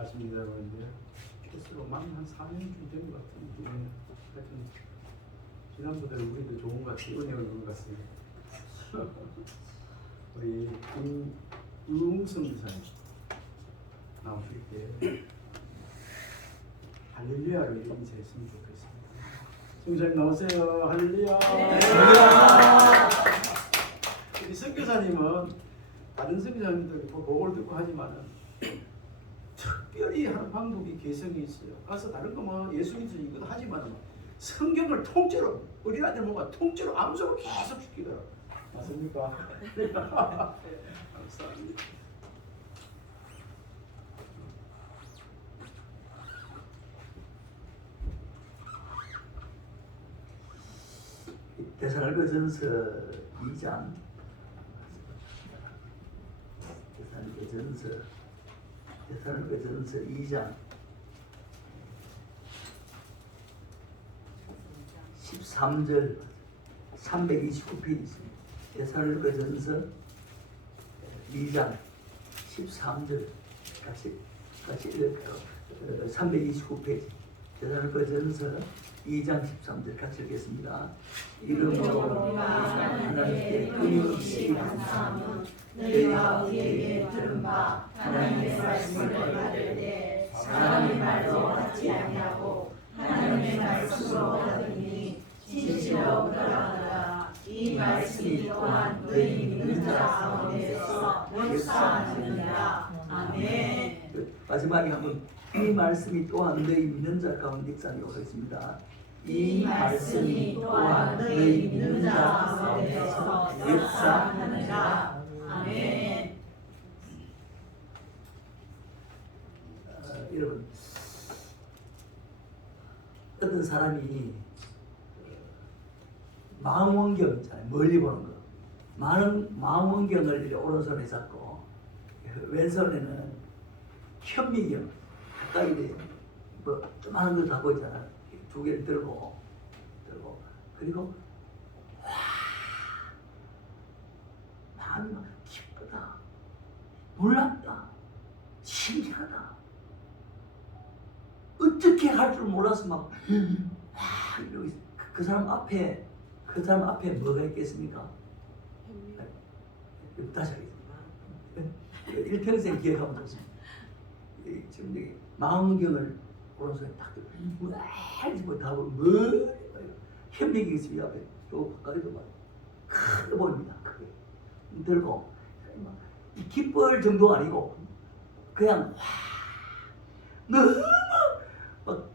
아십니다, 여러분들. 캐스로 한 4년쯤 된 것 같은데, 하여튼 지난보다 우리도 좋은 것 같아요. 은혜가 있는 것 같습니다. 우리 김웅성 기사님 나오실 때 할렐루야를 인사했으면 좋겠습니다. 성사님 나오세요. 할렐루야. 우리 선교사님은 다른 선교사님들 보고를 듣고 하지만은 특별히 하는 방법이 개성이 있어요. 가서 다른 거 뭐 예수 믿어서 이거 하지만은 성경을 통째로 어린아이들 뭔가 통째로 암송을 계속 시키더라고요. 맞습니까? 감사합니다. 데살로니가전서 2장 데살로니가전서 2장 13절 329페이지 데살로니가전서 2장 13절 같이 읽을까요? 329페이지 데살로니가전서 2장 13절 같이 읽겠습니다. 이름으로 하나님께 끊임없이 감사함은 너희가 우리에게 들은 바 하나님의 말씀을 받을 때 사람의 말로 받지 아니하고 하나님의 말씀으로 받으니 진실로 그러하노라. 이 말씀이 또한 너희 믿는 자 가운데서 역사하느니라. 아멘. 마지막에 한번 이 말씀이 또한 너희 믿는 자 가운데 있자고 하겠습니다. 이 말씀이 또한 너희 믿는 자 가운데서 역사하느니라. 아멘. 여러분, 어떤 사람이 망원경 있잖아요. 멀리 보는 거. 망원경을 오른손에 잡고 왼손에는 현미경 가까이 돼. 뭐 조그마한 걸 갖고 있잖아. 두 개를 들고 그리고 와 마음이 막 기쁘다, 놀랍다, 신기하다. 어떻게 할 줄 몰라서 막 와 이러고 있어. 그 사람 앞에 뭐가 있겠습니까? 다시 하겠습니다. 일평생 기억하면 좋습니다. 지금 여기 망원경을 오른손에 딱 들고 다 현미경이 있습니다. 앞에 또 가까이도 막 크게 보입니다. 크게 들고 기뻐할 정도가 아니고 그냥 너무 막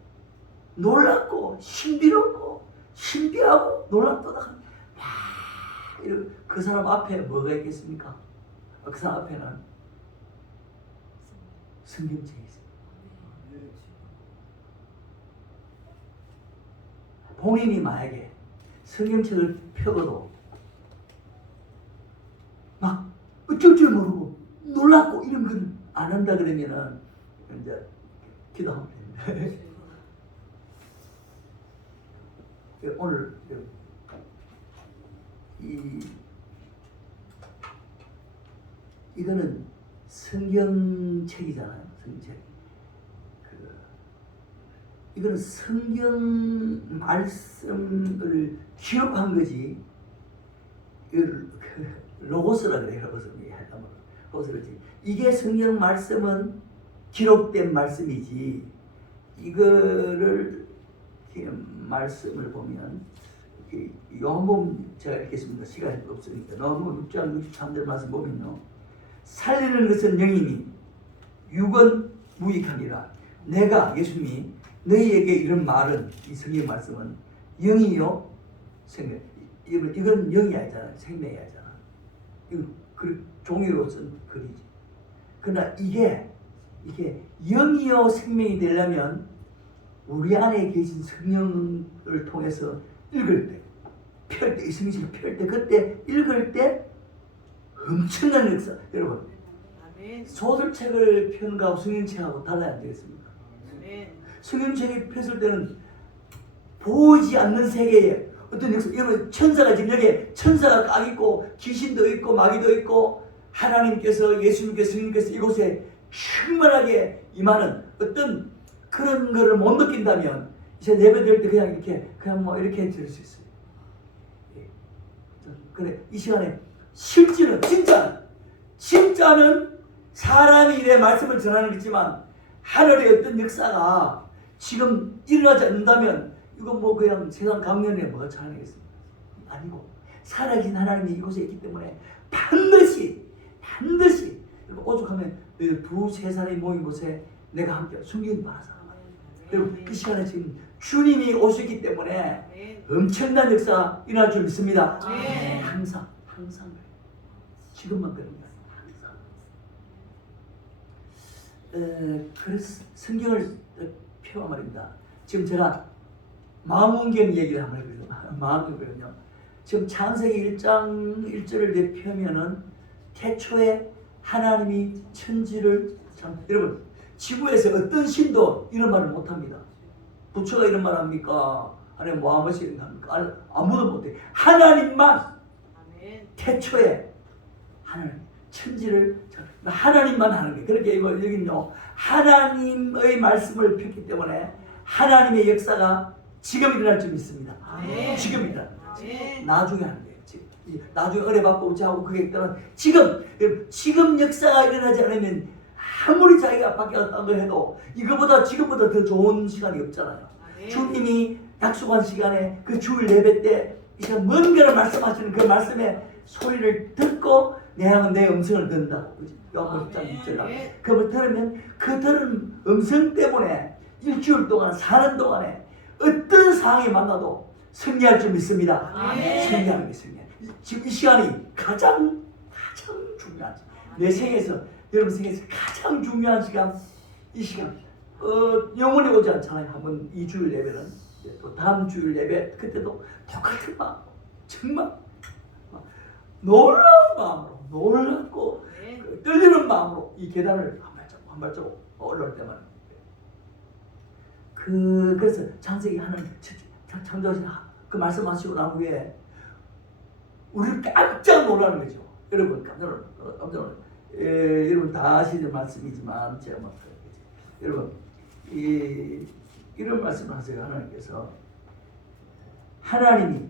놀랍고 신비롭고 신비하고 놀랍도다. 그 사람 앞에 뭐가 있겠습니까? 그 사람 앞에는 성경책이 있습니다. 본인이 만약에 성경책을 펴고도 막 어쩔 줄 모르고 놀랍고 이런 걸 안 한다 그러면은 이제 기도하면 됩니다. 오늘 이거는 성경책이잖아요. 성경책. 이거는 성경 말씀을 기록한 거지. 로고스라 그래요. 로고스지. 이게 성경 말씀은 기록된 말씀이지. 이거를 말씀을 보면 요한복음 제가 읽겠습니다. 시간이 없으니까. 요한복음 6장 63절 말씀 보면요. 살리는 것은 영이니 육은 무익하니라. 내가 예수님이 너희에게 이런 말은 이 성경 말씀은 영이요 생명. 이건 영이 아니잖아. 생명이 아니잖아. 이건 종이로 쓴 글이지. 그러나 이게 영이요 생명이 되려면 우리 안에 계신 성령을 통해서 읽을 때, 펼 때, 이 성경을 펼 때, 그때 읽을 때 엄청난 역사. 여러분, 소설책을 펴는 거하고 성경책하고 달라야 안 되겠습니까? 성경책이 폈을 때는 보이지 않는 세계에 어떤 역사, 여러분 천사가 지금 여기에 천사가 딱 있고 귀신도 있고 마귀도 있고 하나님께서 예수님께서 성령께서 이곳에 충만하게 이 말은 어떤 그런 거를 못 느낀다면 이제 예배드릴 때 그냥 이렇게 그냥 뭐 이렇게 드릴 수 있어요. 예. 그래 이 시간에 실제는 진짜는 사람이 이래 말씀을 전하는 거지만 하늘의 어떤 역사가 지금 일어나지 않는다면 이건 뭐 그냥 세상 강연에 뭐가 차이겠습니까? 아니고 살아계신 하나님이 이곳에 있기 때문에 반드시 오죽하면 두세 사람이 모인 곳에 내가 함께 숨기는 바라잖아. 여러분 이 시간에 지금 주님이 오셨기 때문에 엄청난 역사가 일어날 줄 믿습니다. 항상 지금만 그런 거야. 항상. 그래서 성경을 펴 말입니다. 지금 제가 망원경 얘기를 한번 해보죠. 망원경은요. 지금 창세기 1장 1절을 펴면은 태초에 하나님이 천지를 여러분 지구에서 어떤 신도 이런 말을 못합니다. 부처가 이런 말 합니까? 아니면 모하메드 이런 말 합니까? 아무도 못해. 하나님만 태초에 하나님 천지를 하나님만 하는 거예요. 그렇게 여기는요 하나님의 말씀을 폈기 때문에 하나님의 역사가 지금 일어날 줄 믿습니다. 지금 일어날. 나중에 하는 거예요. 나중에 은혜받고 우차하고 그게 있다면 지금 역사가 일어나지 않으면 아무리 자기가 밖에 갔다 해도 이거보다 지금보다 더 좋은 시간이 없잖아요. 주님이 약속한 시간에 그 주일 예배 때 이 시간 뭔가를 말씀하시는 그 말씀의 소리를 듣고 내 향은 내 음성을 듣는다고. 요한복음 10장 6절 그걸 들으면 그 들은 음성 때문에 일주일 동안 사는 동안에 어떤 상황이 만나도 승리할 줄 믿습니다. 승리하는 게 승리야. 지금 이 시간이 가장 중요한 내 생에서 여러분 생에서 가장 중요한 시간 이 시간 영원히 오지 않잖아요. 한번 이 주일 예배는 또 다음 주일 예배 그때도 똑같은 마음 정말 놀라운 마음으로 놀랍고 떨리는 마음으로 이 계단을 한 발자국 올라올 때만 그래서 창세기 하나님 창조하신 그 말씀하시고 난 후에 우리를 깜짝 놀라는 거죠. 여러분 깜짝 놀라. 여러분 다 아시는 말씀이지만 제가 막 여러분 이런 말씀을 하세요. 하나님께서 하나님이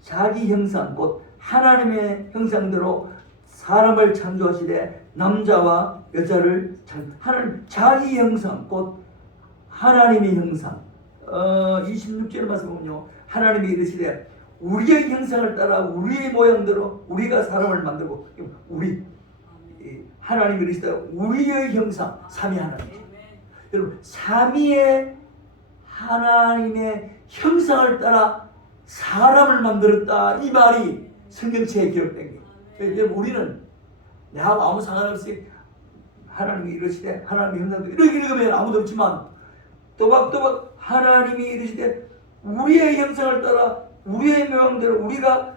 자기 형상 곧 하나님의 형상대로 사람을 창조하시되 남자와 여자를 하나님 자기 형상 곧 하나님의 형상 26절 말씀 보면요 하나님이 이르시되 우리의 형상을 따라 우리의 모양대로 우리가 사람을 만들고 우리 하나님이 이르시되 우리의 형상 삼위 하나님 여러분 삼위의 하나님의 형상을 따라 사람을 만들었다 이 말이 성경책에 기록된 거예요. 우리는 내하고 아무 상관없이 하나님이 이르시되 하나님의 형상대로 이렇게 읽으면 아무도 없지만 또박또박 하나님이 이르시되 우리의 형상을 따라 우리의 모양대로 우리가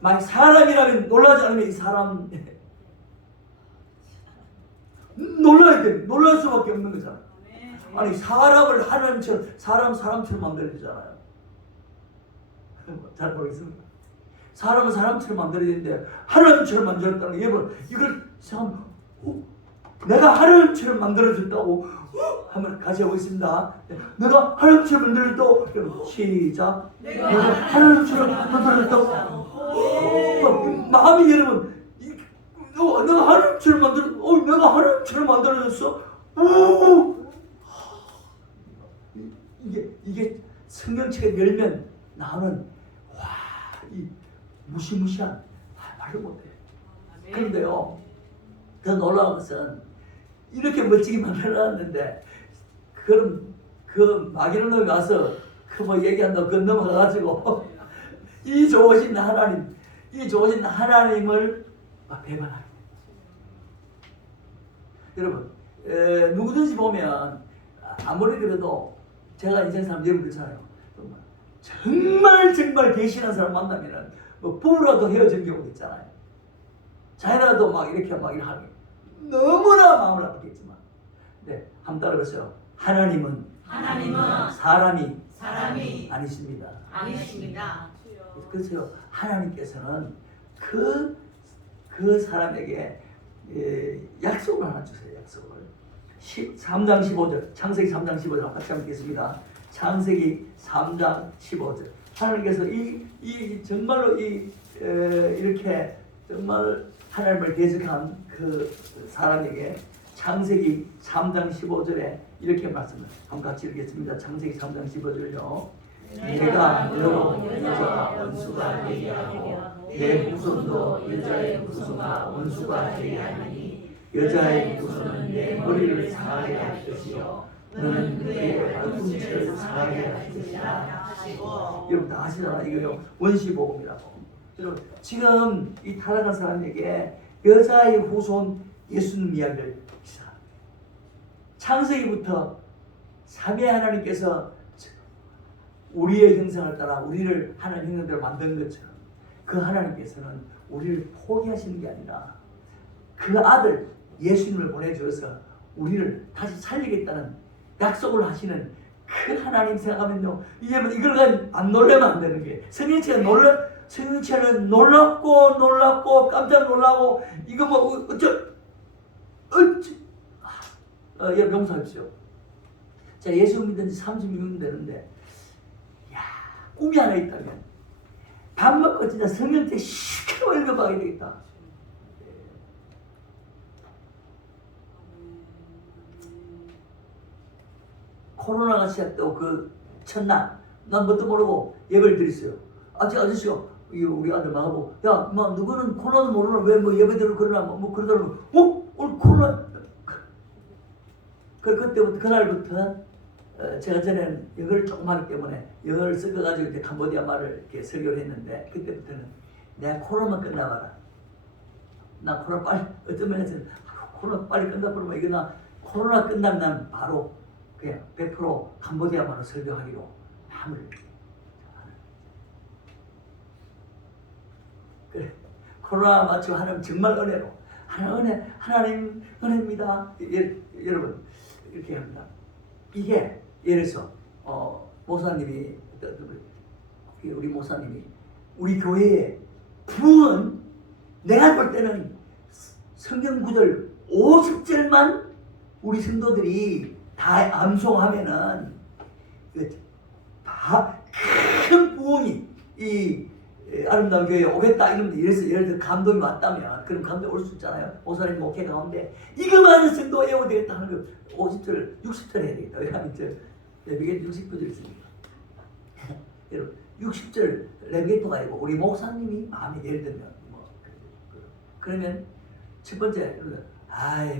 만약 사람이라면 놀라지 않으면 이 사람 놀라야 돼. 놀랄 수밖에 없는 거잖아. 아니 사람을 하나님처럼 사람처럼 만들어야 되잖아요. 잘 모르겠습니다. 사람은 사람처럼 만들어야 되는데 하나님처럼 만들었다는 게 이걸 참 내가 하나님처럼 만들어졌다고 한번 같이 하고 있습니다. 내가 하나님처럼 만들어졌다고 시작. 내가 하나님처럼 만들어졌다고 마음이 여러분 내가 하나님처럼 내가 하나님처럼 만들어졌어. 이게 성경책에 열면 나오는 이 무시무시한 말을 못해. 그런데요 더 놀라운 것은 이렇게 멋지게 만들어놨는데 그럼 그 마귀는 놈이 와서 그 뭐 얘기한다고 그 넘어가가지고 이 좋으신 하나님을 배반하게 돼. 여러분 누구든지 보면 아무리 그래도 제가 인생 사람 여러분 그렇잖아요. 정말 배신한 사람 만나면은 뭐 부부라도 헤어진 경우도 있잖아요. 자기라도 막 이렇게 하는 너무나 마음을 아프겠지만 한번 따라해보세요. 하나님은 사람이 아니십니다. 그래서 하나님께서는 그 사람에게 약속을 하나 주세요. 약속을 3장 15절, 창세기 3장 15절 같이 한번 읽겠습니다. 창세기 3장 15절. 하나님께서 이 정말로 이렇게 정말 하나님을 대적한 그 사람에게 창세기 3장 15절에 이렇게 말씀을 한번 같이 읽겠습니다. 창세기 3장 15절요. 내가 너로 여자와 원수가 되게 하고 내 후손도 여자의 후손과 원수가 되게 하니 여자의 후손은 내 머리를 상하게 할 것이요 너는 그의 발꿈치를 상하게 할 것이다 하시고. 여러분 다 아시잖아. 이거요 원시복음이라고. 여러분 지금 이 타락한 사람에게 여자의 후손 예수님 이야기를 창세기부터 삼위 하나님께서 우리의 형상을 따라 우리를 하나님 형상대로 만든 것처럼 그 하나님께서는 우리를 포기하시는 게 아니라 그 아들 예수님을 보내주어서 우리를 다시 살리겠다는 약속을 하시는 그 하나님 생각하면요, 이걸 가지고 안 놀라면 안 되는 게 성령체는 놀랍고 깜짝 놀라고 이거 뭐 여러분 용서하십시오. 자, 예수 믿은 지 36년 되는데 꿈이 하나 있다면 밥 먹고 진짜 성령체 시켜 월급하게 되겠다. 코로나가 시작되고 그 첫날 난 뭣도 모르고 예배를 드렸어요. 아저씨가 우리 아들 나가고 야, 뭐 누구는 코로나도 모르나 왜 뭐 예배드리고 그러나 뭐 그러더라고. 오늘 코로나. 그때부터 그날부터 제가 전에는 영어를 조금 하기 때문에 영어를 섞어가지고 이제 캄보디아 말을 이렇게 설교를 했는데 그때부터는 내가 코로나만 끝나봐라. 나 코로나 빨리 어떤 면에서는 코로나 빨리 끝나버리면 이거 나 코로나 끝나면 난 바로 그냥 100% 캄보디아 말로 설교하기로 마음을 그래. 코로나 마치고 하나님 정말 은혜로 하나님 은혜입니다. 여러분 이렇게 합니다. 이게 예를 들어서 목사님이 우리 목사님이 우리 교회에 부흥은 내가 볼 때는 성경 구절 50절만 우리 성도들이 다 암송하면은 다 큰 부흥이 이 아름다운 교회에 오겠다 이러면 예를 들어 감동이 왔다면 그럼 감동이 올 수 있잖아요. 목사님 목회 가운데 이거만 성도 외워야 되겠다 하는 거 50절 60절 해야 되겠다. 왜냐하면 레비게토 60절 있으니까 여러분 60절 레비게토가 아니고 우리 목사님이 마음에 예를 들면 그러면 첫 번째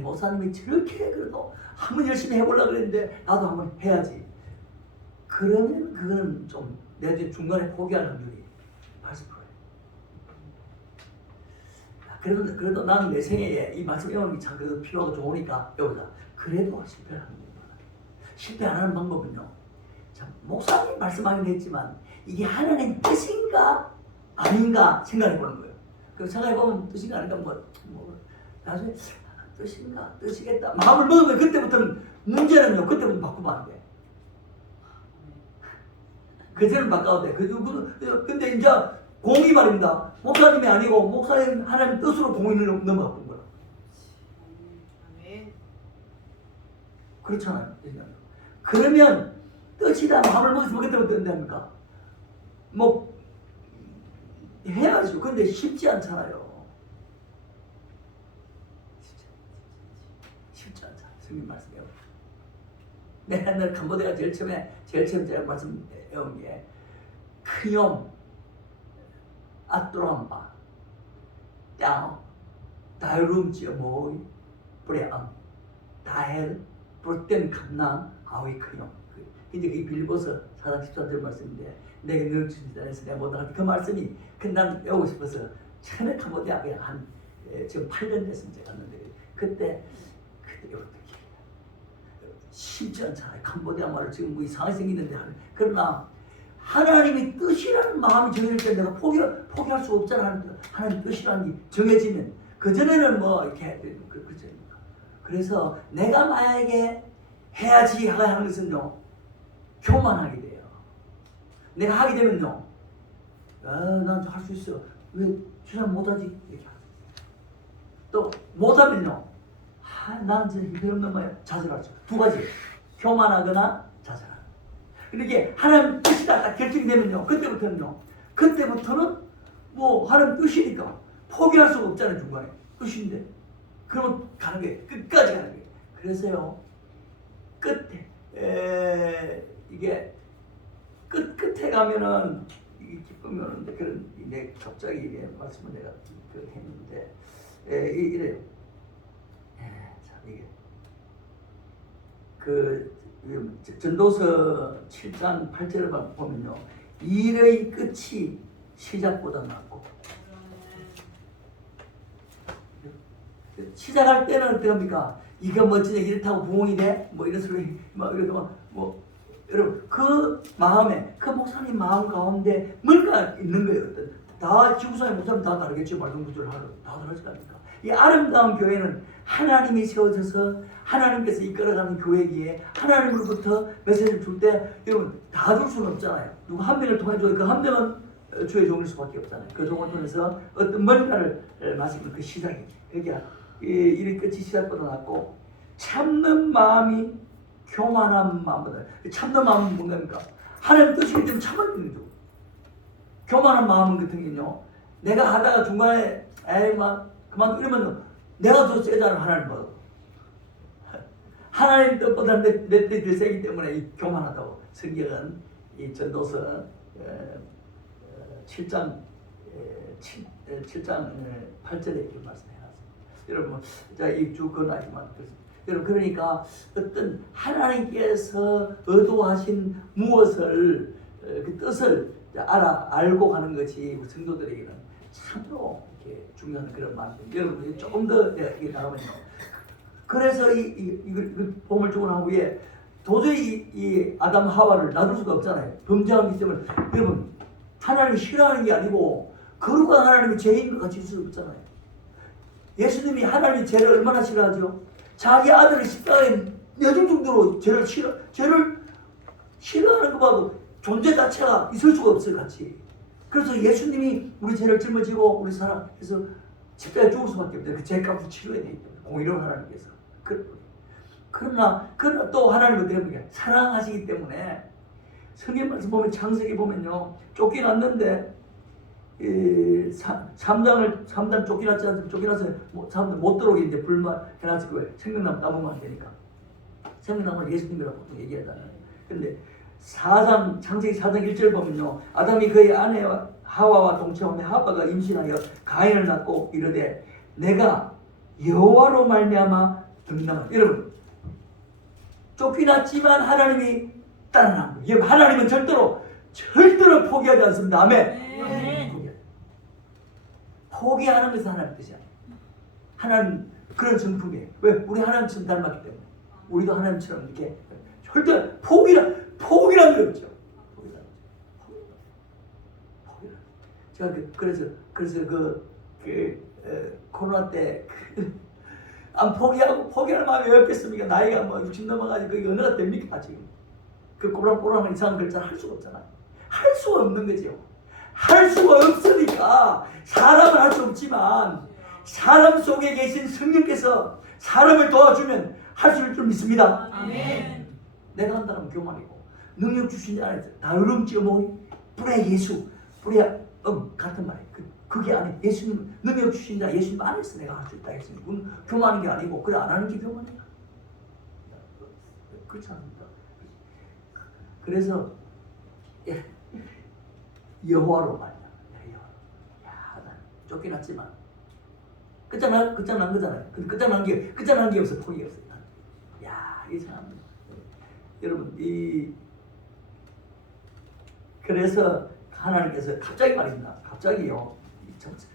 목사님이 저렇게 그래도 한번 열심히 해보려고 그랬는데 나도 한번 해야지. 그러면 그거는 좀 내가 중간에 포기할 확률이 80%예요. 그래도 나는 내 생애에 이 말씀 외우는 게 참 그래도 필요하고 좋으니까 외우자. 그래도 실패를 하는 거예요. 실패 안 하는 방법은요. 자, 목사님 말씀하긴 했지만 이게 하나님 뜻인가 아닌가 생각해 보는 거예요. 그 생각해 보면 뜻인가 아닌가 나중에 뜻인가 뜻이겠다 마음을 먹으면 그때부터는 문제는요. 그때부터 바꾸면 안 돼. 그제는 바꿔도 돼. 근데 이제 공이 말입니다. 목사님이 아니고 목사님 하나님 뜻으로 공을 넘어가는 거야. 그렇잖아요. 그러면 뜻이다 마음을 먹으면 그때부터 된답니까? 뭐 해야죠. 근데 쉽지 않잖아요. 쉽지 않잖아요. 성경 말씀이요. 내가 옛날 캄보디아 제일 처음에 제가 말씀 배운 게 크뇽 아뚜람바 땅 다이룸지어 모이 브레암 다헬 볼땐 감남 아위 크뇽. 이제 그 빌보서 4장 14절 말씀인데 내가 늘 주시다해서 내가 못하는 그 말씀이 난 외우고 싶어서 처음에 캄보디아에 지금 8년 됐으면 제가 갔는데 그때 이렇게 쉽지 않잖아요. 캄보디아 말을 지금 뭐 이상하게 생기는데 그러나 하나님의 뜻이라는 마음이 정해질 때 내가 포기할 수 없잖아. 하나님의 뜻이라는 게 정해지면 그전에는 뭐 이렇게 그렇죠. 그래서 내가 만약에 해야지 하는 것은요 교만하게 돼요. 내가 하게 되면요 난 할 수 있어. 왜 저 사람 못하지? 이렇게 또 못하면요 나는 진짜 힘들었는 거야. 좌절하죠. 두 가지. 교만하거나 좌절하는. 이렇게 하나님 뜻이다 딱 결정되면요. 그때부터는 뭐 하나님 뜻이니까 포기할 수가 없잖아요. 중간에. 뜻인데. 그러면 가는 거예요. 끝까지 가는 거예요. 그래서요. 끝에 이게 끝에 가면은 이게 기쁨이 오는데 그런 내 갑자기 이게 말씀을 내가 했는데 이래요. 자 이게 그 전도서 7장 8절을 보면요. 일의 끝이 시작보다 낫고 시작할 때는 어떻습니까? 이거 멋지네 이렇다고 부흥이 돼? 뭐 이런 소리 뭐 이렇게 뭐 여러분 그 마음에 그 목사님 마음 가운데 뭔가 있는 거예요. 다 지구상의 목사님 다 다르겠죠. 말씀 구조를 하는 다 다르지 않습니까? 이 아름다운 교회는 하나님이 세워져서 하나님께서 이끌어가는 교회기에 하나님으로부터 메시지를 줄 때 여러분 다 줄 수는 없잖아요. 누구 한 명을 통해 줘요. 그 한 명은 주의 종일 수밖에 없잖아요. 그 종을 통해서 어떤 뭔가를 마시는 그 시작이 그러니까 일의 끝이 시작보다 낫고 참는 마음이 교만한 마음보다 참는 마음은 뭔가입니까? 하나님 뜻이기 때문에 참아주는 거죠. 교만한 마음은 같은 경우는요. 내가 하다가 중간에 에이 막 그만 이러면 내가 더 세잖아 하나님보다. 하나님 뜻보다 내 뜻이 더 세기 때문에 이 교만하다고 성경은 이 전도서 7장 8절에 이렇게 말씀해놨습니다. 여러분 자이쭉 그건 아니지만 여러분 그러니까 어떤 하나님께서 의도하신 무엇을 그 뜻을 알고 가는 것이 우리 성도들에게는 참으로 이렇게 중요한 그런 말입니다. 여러분 조금 더 이게 나가면요. 그래서 이걸 봄을 주고 난 후에 도저히 이 아담 하와를 놔둘 수가 없잖아요. 범죄하기 때문에 여러분 하나님이 싫어하는 게 아니고 거룩한 하나님이 죄인 것 같이 있을 수 없잖아요. 예수님이 하나님이 죄를 얼마나 싫어하죠? 자기 아들을 십자가에 내줄 정도로 죄를 싫어하는 거 봐도 존재 자체가 있을 수가 없어요, 같이. 그래서 예수님이 우리 죄를 짊어지고 우리 사랑해서 십자가에 죽을 수밖에 없어요. 그 죄값을 치료해야 되기 때문에 공의로운 하나님께서. 그러나 또 하나님은 어떻게 사랑하시기 때문에 성경 말씀 보면 창세기 보면요 쫓겨났는데 3단 쫓겨났지 않습니까? 쫓겨나서 사람들 못 들어오게 이제 불만 해놨을 거예요. 생명나무 따보면 안 되니까. 생명나무를 예수님이라고 보통 얘기하잖아요. 근데 창세기 4장 1절 보면요 아담이 그의 아내 하와와 동침하며 하와가 임신하여 가인을 낳고 이르되 내가 여호와로 말미암아 등남한 여러분 쫓겨났지만 하나님이 따라난 거예요. 여러분 하나님은 절대로 포기하지 않습니다. 아멘. 포기하는 것은 하나님 뜻이야. 하나님 그런 성품이에요. 왜? 우리 하나님처럼 닮았기 때문에. 우리도 하나님처럼 이렇게 절대 포기라는 게 없죠. 제가 그래서 코로나 때 안 포기할 마음이 왜 없겠습니까? 나이가 뭐 60 넘어가지고 그게 어느가 됩니까 지금? 그 꼬랑꼬랑한 이상한 글자를 할 수가 없잖아요. 할 수가 없는 거죠. 할 수가 없으니까 사람은 할 수 없지만 사람 속에 계신 성령께서 사람을 도와주면 할 수 있을 줄 믿습니다. 아멘. 내가 한다면 교만이고 능력 주신 자 안에 다을음찌어모이 뿌레 예수 뿌레 같은 말이에요. 그게 아니 예수님 능력 주신 자 예수님 안에서 내가 할 수 있다 했으니 그건 교만한 게 아니고 그래 안 하는 게 교만이야. 그렇지 않습니까? 그래서 여호와로 말이야. 야, 나 쫓겨났지만 끝장난 거잖아요. 근데 끝장난 게 없어. 포기가 없어요. 야, 이 사람 여러분 그래서 하나님께서 갑자기 말입니다. 갑자기요.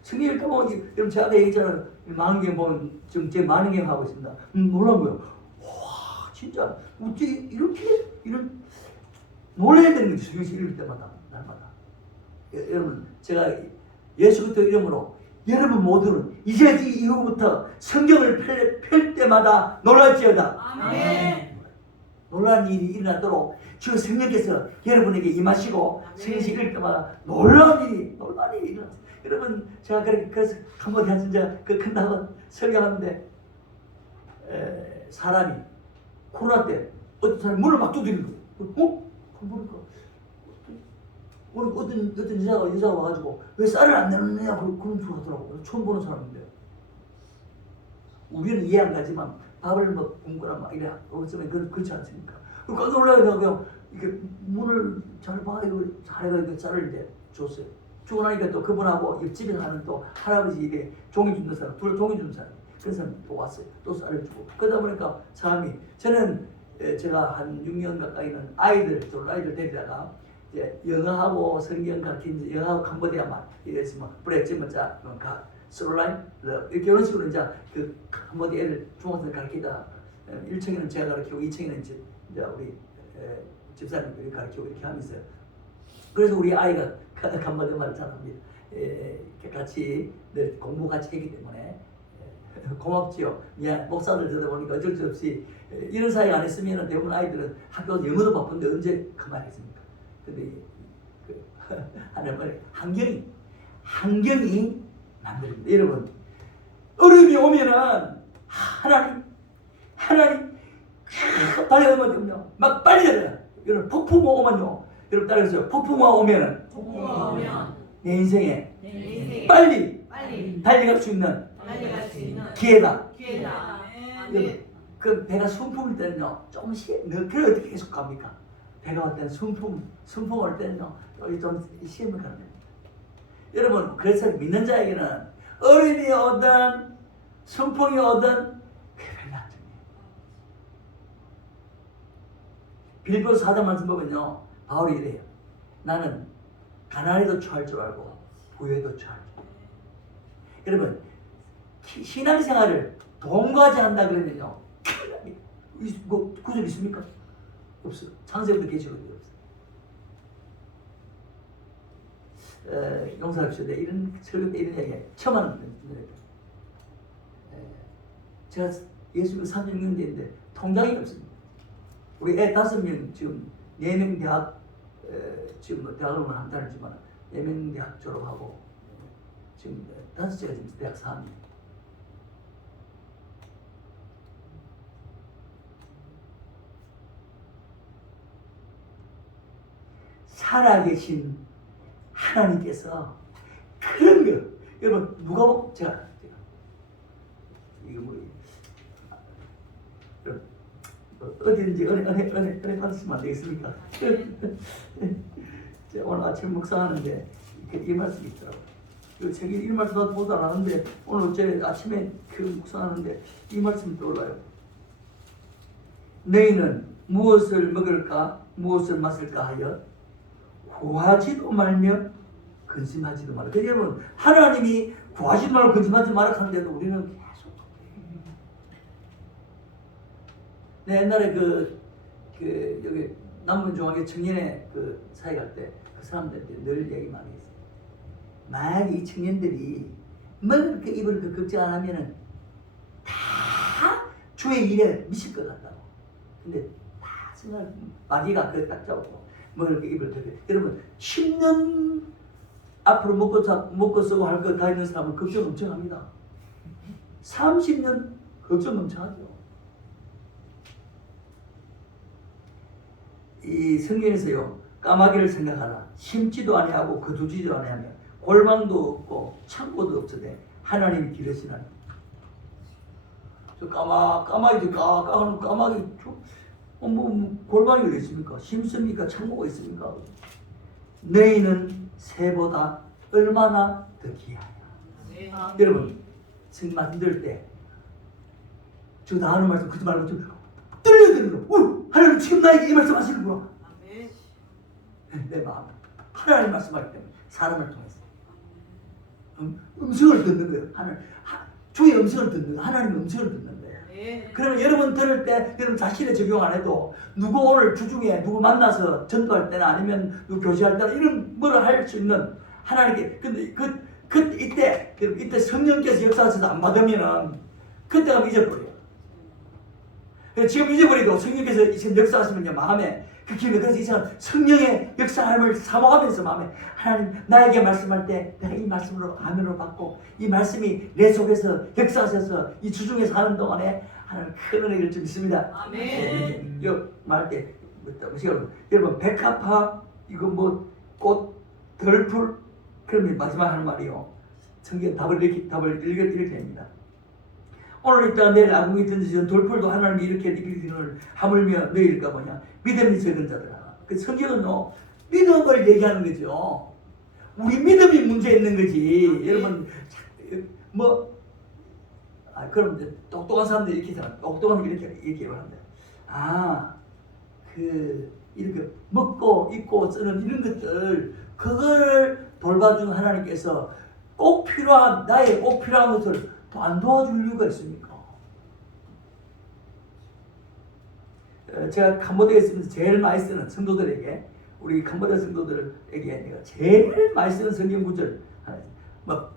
성경을 보면 여러분 제가 아까 얘기했잖아요. 만은경 보면 지금 제 만은경 하고 있습니다. 놀란 거예요. 와, 진짜 어떻게 이런 놀라야 되는 거죠. 성경 읽을 때마다 날마다. 여러분 제가 예수 그리스도 이름으로 여러분 모두는 이제 이후부터 성경을 펼 때마다 놀랄지어다. 아멘. 놀라는 일이 일어나도록 주 성령께서 여러분에게 임하시고 성경 읽을 때마다 놀라는 일이 일어났어요. 여러분 제가 그래서 한번 진짜 그 끝나고 설교하는데 사람이 코로나 때 어떤 사람이 문을 막 두드리는 거예요. 보니까 어떤 여자가 와가지고 왜 쌀을 안 내놓느냐 그런 소리 하더라고요. 처음 보는 사람인데. 우리는 이해 안 가지만 밥을 뭐 굶거나 막 이래 어쩌면 그렇지 않습니까? 깜짝 놀라요. 그냥 이렇게 문을 잘 봐 이거 잘해가 쌀을 이제 줬어요. 주고 나니까 또 그분하고 옆집에 사는 또 할아버지 입에 종이 줍는 사람, 둘 종이 줍는 사람, 그런 사람이 또 왔어요. 또 쌀을 주고. 그러다 보니까 사람이 저는 제가 한 6년 가까이는 아이들 데리다가 이제 영어하고 성경 가르치는 영어하고 캄보디아만 이랬으면 브레찌먼자 솔라인 이런 식으로 이제 그 캄보디아 애들 중학생 가르치다 1층에는 제가 가르치고 2층에는 이제 우리 집사님들이 가르치고 이렇게 하면서 그래서 우리 아이가 캄보디아 말을 잘합니다. 같이 늘 공부 같이 했기 때문에 고맙지요. 목사들 들어보니까 어쩔 수 없이 이런 사이 안 했으면 대부분 아이들은 학교에서 영어도 바쁜데 언제 그만했습니까? 근데 하나님 환경이 만듭니다. 여러분 어려움이 오면은 하나님 빨리 오면요 막 빨리 되요. 여러분 폭풍 오면요 여러분 따라해주세요. 폭풍 오면은 내 인생에 빨리 달려갈 수 있는 기회다. 여러분 그 배가 순풍일 때는요 조금씩 그래 어떻게 계속 갑니까? 배가 올 때는 순풍 올 때는요 여기 좀 시험을 가는 겁니다. 여러분 그래서 믿는 자에게는 어려움이 오든 순풍이 오든 그게 별로 안 중요해요. 빌보서 4장 말씀 보면요 바울이 이래요. 나는 가난에도 처할 줄 알고 부에도 처할 줄 알고. 여러분 신앙생활을 돈과지 한다 그러면요 뭐 구절 있습니까? 없어요. 창세부터 계시록이 없어요. 용서합시다. 이런 설교 때 이런 얘기 처음 하는 거예요. 제가 예수님 36년째인데 통장이 없습니다. 우리 애 5명 지금 4명 대학 지금 대학을 한 달이지만 4명 대학 졸업하고 지금 5째가 지금 대학 4학년. 살아계신 하나님께서 그런 거 여러분 누가 제가 이거 뭐 어디든지 은혜 받으시면 안 되겠습니까? 제가 오늘 아침 묵상하는데 이 말씀이 있더라고요. 이 책이 이 말씀 보도 안 하는데 오늘 어제 아침에 그 묵상하는데 이 말씀이 떠올라요. 너희는 무엇을 먹을까 무엇을 마실까 하여 구하지도 말며 근심하지도 말라. 여러분 하나님이 구하지도 말고 근심하지 말라 하는데도 우리는 계속 내 옛날에 여기 남문중앙에 청년회 그 사회 갈 때 그 사람들한테 늘 얘기 많이 했어요. 만약 이 청년들이 뭐 그렇게 입을 그 걱정 안 하면은 다 주의 일에 미칠 것 같다고. 근데 다 정말 마귀가 그걸 딱 잡고 뭐 이렇게 입을 덮여. 여러분 10년 앞으로 먹고 쓰고 할 거 다 있는 사람은 걱정 엄청 합니다. 30년 걱정 엄청 하죠. 이 성경에서요 까마귀를 생각하라. 심지도 아니하고 거두지도 아니하며 골망도 없고 창고도 없으되 하나님이 기르시나니. 저 까마귀 까마귀 뭐 골방이 왜 있습니까? 심습니까? 창고가 있습니까? 너희는 새보다 얼마나 더 귀하냐. 여러분 성경 말씀 들을 때 저 나 하는 말씀 그지 말고 좀 떨려드는 거. 하나님 지금 나에게 이 말씀 하시는구나. 내 마음 하나님 말씀하기 때문에 사람을 통해서 음성을 듣는 거예요. 주의 음성을 듣는 거예요. 하나님의 음성을 듣는 거예요. 그러면 여러분 들을 때 여러분 자신의 적용 안 해도 누구 오늘 주중에 누구 만나서 전도할 때나 아니면 누구 교제할 때나 이런 뭐를 할 수 있는 하나님께 근데 이때 성령께서 역사하셔서 안 받으면은 그때가 잊어버려요. 지금 잊어버리고 성령께서 지금 역사하시면요 마음에 그 기분이 그래서 이 사람 성령의 역사함을 사모하면서 마음에 하나님 나에게 말씀할 때 내가 이 말씀으로 아멘으로 받고 이 말씀이 내 속에서 역사하셔서 이 주중에 사는 동안에 하나님 큰 은혜를 좀 있습니다. 아멘. 이거 말할 때 여러분 백합화 이거 뭐 꽃 덜풀 그러면 마지막 하는 말이요. 성경 답을 이렇게 합니다. 오늘 있다가 내일 아궁이 던지던 돌풀도 하나님이 이렇게 일으키는 하물며 너희일까 뭐냐 믿음이 적은 자들아. 그 성경은요 믿음을 얘기하는 거죠. 우리 믿음이 문제 있는 거지. 여러분 뭐 그럼 이제 똑똑한 사람들이 이렇게 있잖아. 똑똑한 사람들이 이렇게 얘기를 한다. 이렇게 먹고 입고 쓰는 이런 것들 그걸 돌봐준 하나님께서 꼭 필요한 나의 꼭 필요한 것을 또 안 도와줄 이유가 있습니까? 제가 캄보디아에 있으면서 제일 많이 쓰는 성도들에게 우리 캄보디아 성도들에게 내가 제일 많이 쓰는 성경 구절 뭐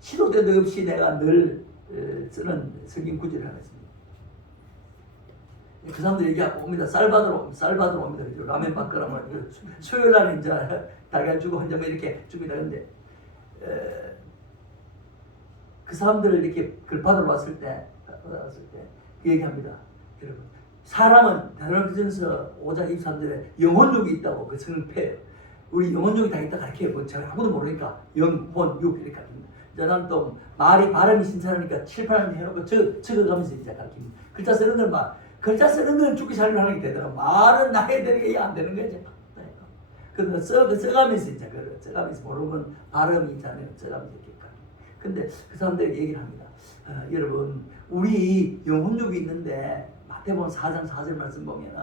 시도 때도 없이 내가 늘 쓰는 성경 구절이 하나 있습니다. 그 사람들 얘기하고 옵니다. 쌀받으러 옵니다. 라면 바꾸라면 수요일 날은 이제 달걀 주고 혼자 뭐 이렇게 줍니다. 근데 그 사람들을 이렇게 글 받으러 왔을 때 그 얘기합니다. 여러분 사람은 데살로니가전서 5장 23절에 영혼육이 있다고 그 성패예요. 우리 영혼육이 다 있다 가르쳐요. 뭐 제가 아무도 모르니까 영혼육 이렇게 가르칩니다. 저는 또 말이 발음이 신선하니까 칠판을 해놓고 적어가면서 이제 가르칩니다. 글자 쓰는 건 글자 쓰는 건 죽기 살기 하는 게 되더라고. 말은 나야 되는 게 안 되는 거지. 그런데 써가면서 이제 써가면서 모르면 발음이 있잖아요. 써가면서 이렇게. 근데 그 사람들이 얘기를 합니다. 여러분 우리 영혼육이 있는데 마태복음 4장 4절 말씀 보면은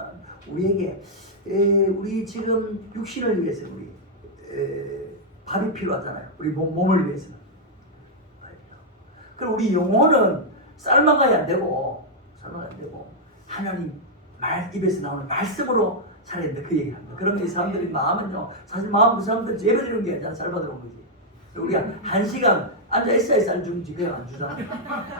우리에게 우리 지금 육신을 위해서 우리 밥이 필요하잖아요. 우리 몸을 위해서는. 그럼 우리 영혼은 쌀만 가야 안 되고 하나님 입에서 나오는 말씀으로 살아야 된다 그 얘기를 합니다. 그러면 이 사람들이 마음은요 사실 마음 그 사람들 예배 드리는 게 아니라 쌀 받으러 온 거지. 우리가 1시간 앉아 있어야 쌀 주는지 그냥 안 주잖아.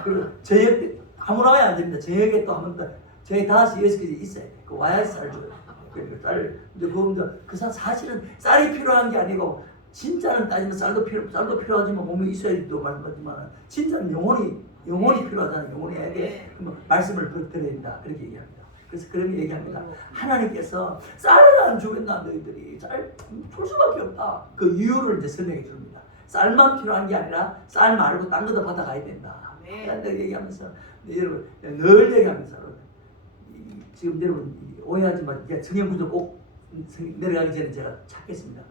그리고 저녁 때 아무나 와야 안 됩니다. 저녁에 또 한 번 더 저녁 5시 6시까지 있어야 돼. 그 와야 쌀 줘요. 그러니까 쌀 근데 그 사실은 쌀이 필요한 게 아니고 진짜는 따지면 쌀도 필요하지만 몸에 있어야 또 말하지만 진짜는 영혼이 필요하다는 영혼에게 말씀을 드려야 된다 그렇게 얘기합니다. 그래서 그런 얘기합니다. 하나님께서 쌀을 안 주겠나 너희들이 쌀 줄 수밖에 없다. 그 이유를 이제 설명해 줍니다. 쌀만 필요한 게 아니라 쌀 말고 딴 것도 받아가야 된다. 그런데 얘기하면서 여러분 늘 얘기하면서 지금 여러분 오해하지 마시고 성경 구절 꼭 내려가기 전에 제가 찾겠습니다.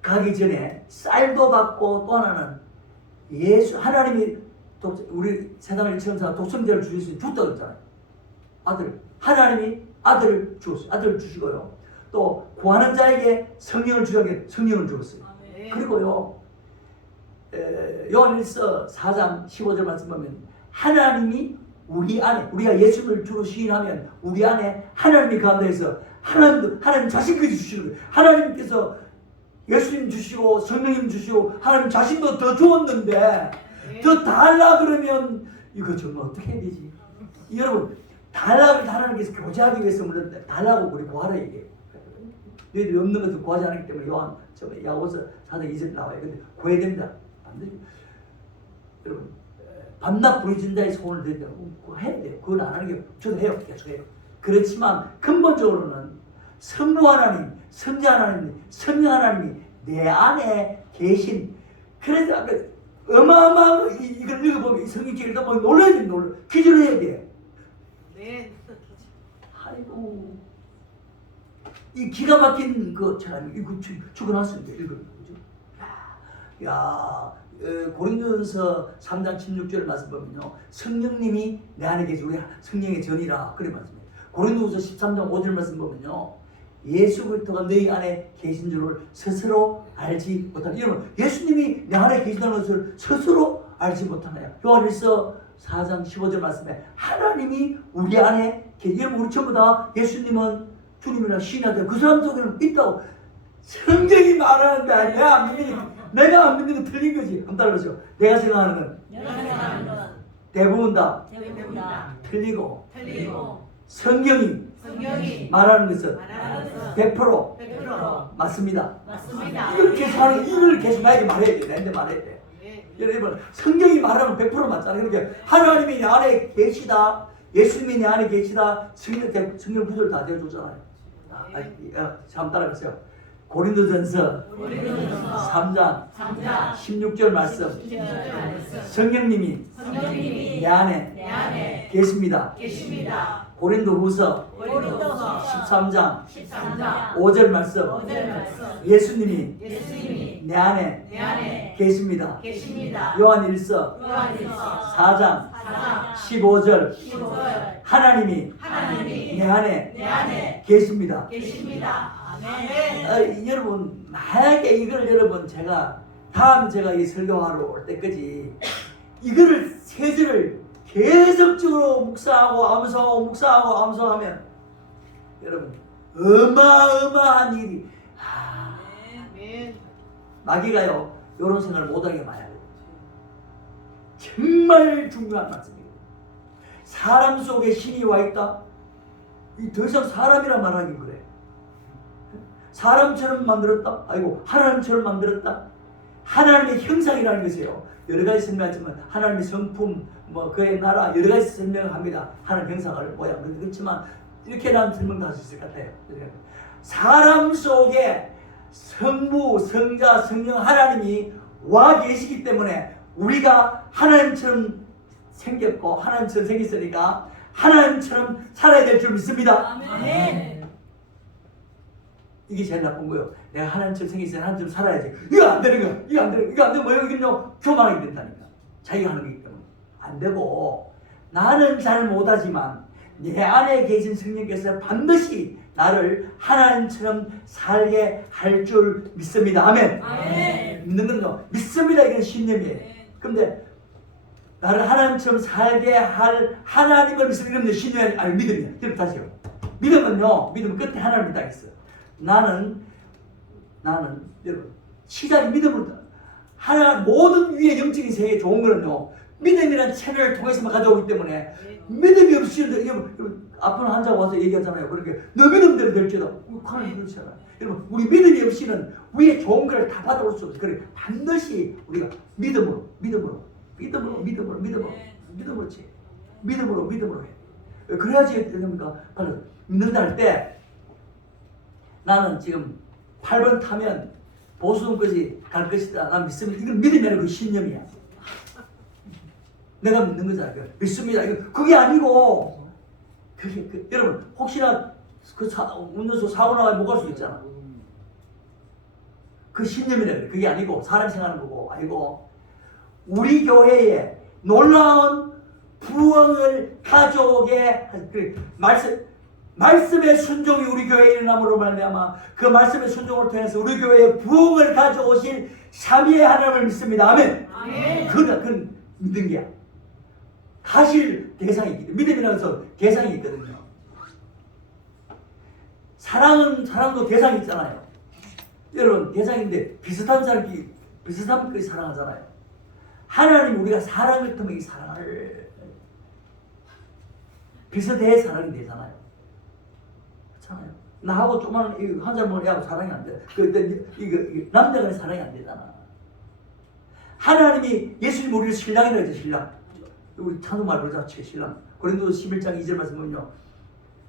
가기 전에 쌀도 받고 또 하나는 하나님이 우리 세상을 처음 사 독생자를 주셨으니 줬다 그랬잖아요. 하나님이 아들을 주었어요. 아들을 주시고요. 또 구하는 자에게 성령을 주셨기에 성령을 주었어요. 그리고요 요한일서 4장 15절 말씀 보면 하나님이 우리 안에 우리가 예수를 주로 시인하면 우리 안에 하나님이 가운데에서 하나님 자신까지 주시는 거예요. 하나님께서 예수님 주시고 성령님 주시고 하나님 자신도 더 주었는데 더 달라 그러면 이거 정말 어떻게 해야 되지? 여러분 달라고 하나님께서 교제하기 위해서 물론 달라고 우리 구하라 얘기해요. 너희들이 없는 것을 구하지 않기 때문에 야고보서 4장 2절 나와요. 근데 구해야 됩니다. 반드시 여러분 밤낮 부르짖는 자의 소원을 드린다고 해야 돼요. 그건 안 하는 게 저도 해요. 계속 해요. 그렇지만 근본적으로는 성부 하나님, 성자 하나님, 성령 하나님이 내 안에 계신 그래서 아까 어마어마한 이걸 읽어보면 성경 읽다 보면 놀라야 됩니다. 기절을 해야 돼요. 네. 아이고 이 기가 막힌 그 사람이 이거 죽어놨습니다. 읽어요. 야 고린도전서 3장 16절 말씀 보면요 성령님이 내 안에 계시 우리 성령의 전이라 그래 말씀해요. 고린도전서 13장 5절 말씀 보면요 예수 그리스도가 너희 안에 계신 줄을 스스로 알지 못하냐. 여러분 예수님이 내 안에 계신다는 것을 스스로 알지 못하나요? 요한일서 4장 15절 말씀에 하나님이 우리 안에 여러분 우리 전부 다 예수님은 주님이라 시인하되 그 사람 속에는 있다고 성경이 말하는데 내가 안 믿는 건 틀린 거지. 한번 따라하죠. 내가 생각하는 건 대부분 다 틀리고 성경이 말하는 것은 100% 맞습니다. 이걸 계속 나에게 말해야 돼. 나한테 말해야 돼. 여러분 성경이 말하면 100% 맞잖아요. 그러니까 하나님이 내 안에 계시다, 예수님이 내 안에 계시다, 성경 구절 다 되어주잖아요. 참 따라가세요. 고린도전서 3장 16절 말씀. 성령님이 내 안에 계십니다. 고린도후서 13장 5절 말씀. 예수님이 내 안에 계십니다. 요한일서 4장 15절. 하나님이 내 안에 계십니다. 여러분 만약에 이걸 여러분 제가 이 설교하러 올 때까지 이거를 세 절을 계속적으로 묵상하고 암송하면 여러분 어마어마한 일이 마귀가요 이런 생각을 못하게 말해야 돼요. 정말 중요한 말씀이에요. 사람 속에 신이 와 있다. 더 이상 사람이란 말하긴 그래. 사람처럼 만들었다. 아이고 하나님처럼 만들었다. 하나님의 형상이라는 것이에요. 여러 가지 설명하지만 하나님의 성품, 그의 나라 여러 가지 설명합니다. 하나님 형상을 모양 그렇지만 이렇게 난 설명 다 할 수 있을 것 같아요. 사람 속에 성부, 성자, 성령 하나님이 와 계시기 때문에 우리가 하나님처럼 생겼고 하나님처럼 생겼으니까 하나님처럼 살아야 될 줄 믿습니다. 아멘. 이게 제일 나쁜 거예요. 내가 하나님처럼 생겼으니 하나님처럼 살아야지. 이거 안 되는 거야. 이거 안 되는 뭐 여기는요 교만하게 된다니까. 자기가 하는 거기 때문에 안 되고 나는 잘 못하지만 내 안에 계신 성령께서 반드시 나를 하나님처럼 살게 할 줄 믿습니다. 아멘. 믿는 건요 믿습니다. 이건 신념이에요. 그런데 나를 하나님처럼 살게 할 하나님을 믿습니다. 이러면 신념이 아니 믿음이에요. 여러분 다시요. 믿음은 끝에 하나님이 딱 있어요. 나는 여러분 시작이 믿음으로 하나 모든 위의 영적인 세계에 좋은 거는요 믿음이라는 채널을 통해서만 가져오기 때문에 믿음이 없이는 여러분 아픈 환자가 와서 얘기하잖아요. 그렇게 너 믿음대로 될지다. 하나님 그렇잖아요. 여러분 우리 믿음이 없이는 위에 좋은 걸 다 받아올 수 없어요. 그래 반드시 우리가 믿음으로 해. 그래야지 됩니까? 믿는다 할 때 나는 지금 8번 타면 보수동까지 갈 것이다. 난 믿습니다. 이건 믿음이 아니고 그 신념이야. 내가 믿는 거잖아. 믿습니다. 그게 아니고 여러분 혹시나 운전수 사고 나가면 못 갈 수 있잖아. 그 신념이라 그래. 그게 아니고 사람 생각하는 거고 아니고 우리 교회에 놀라운 부흥을 가져오게 말씀의 순종이 우리 교회에 일어남으로 말미암아 그 말씀의 순종을 통해서 우리 교회에 부흥을 가져오실 삼위의 하나님을 믿습니다. 아멘. 그건 믿는 게야. 가실 대상이 있거든요. 믿음이라는 것은 대상이 있거든요. 사랑도 대상이 있잖아요. 여러분 대상인데 비슷한 사람끼리 사랑하잖아요. 하나님 우리가 사랑을 통해 이 사랑을 비슷해 사랑이 되잖아요. 그렇잖아요. 나하고 조그마한 한 사람을 애하고 사랑이 안 돼. 이거 남자가 사랑이 안 되잖아. 하나님이 예수님 우리를 신랑이라고 했죠. 신랑. 우리 찬송말 부르자. 신랑. 고린도서 11장 2절 말씀 보면요.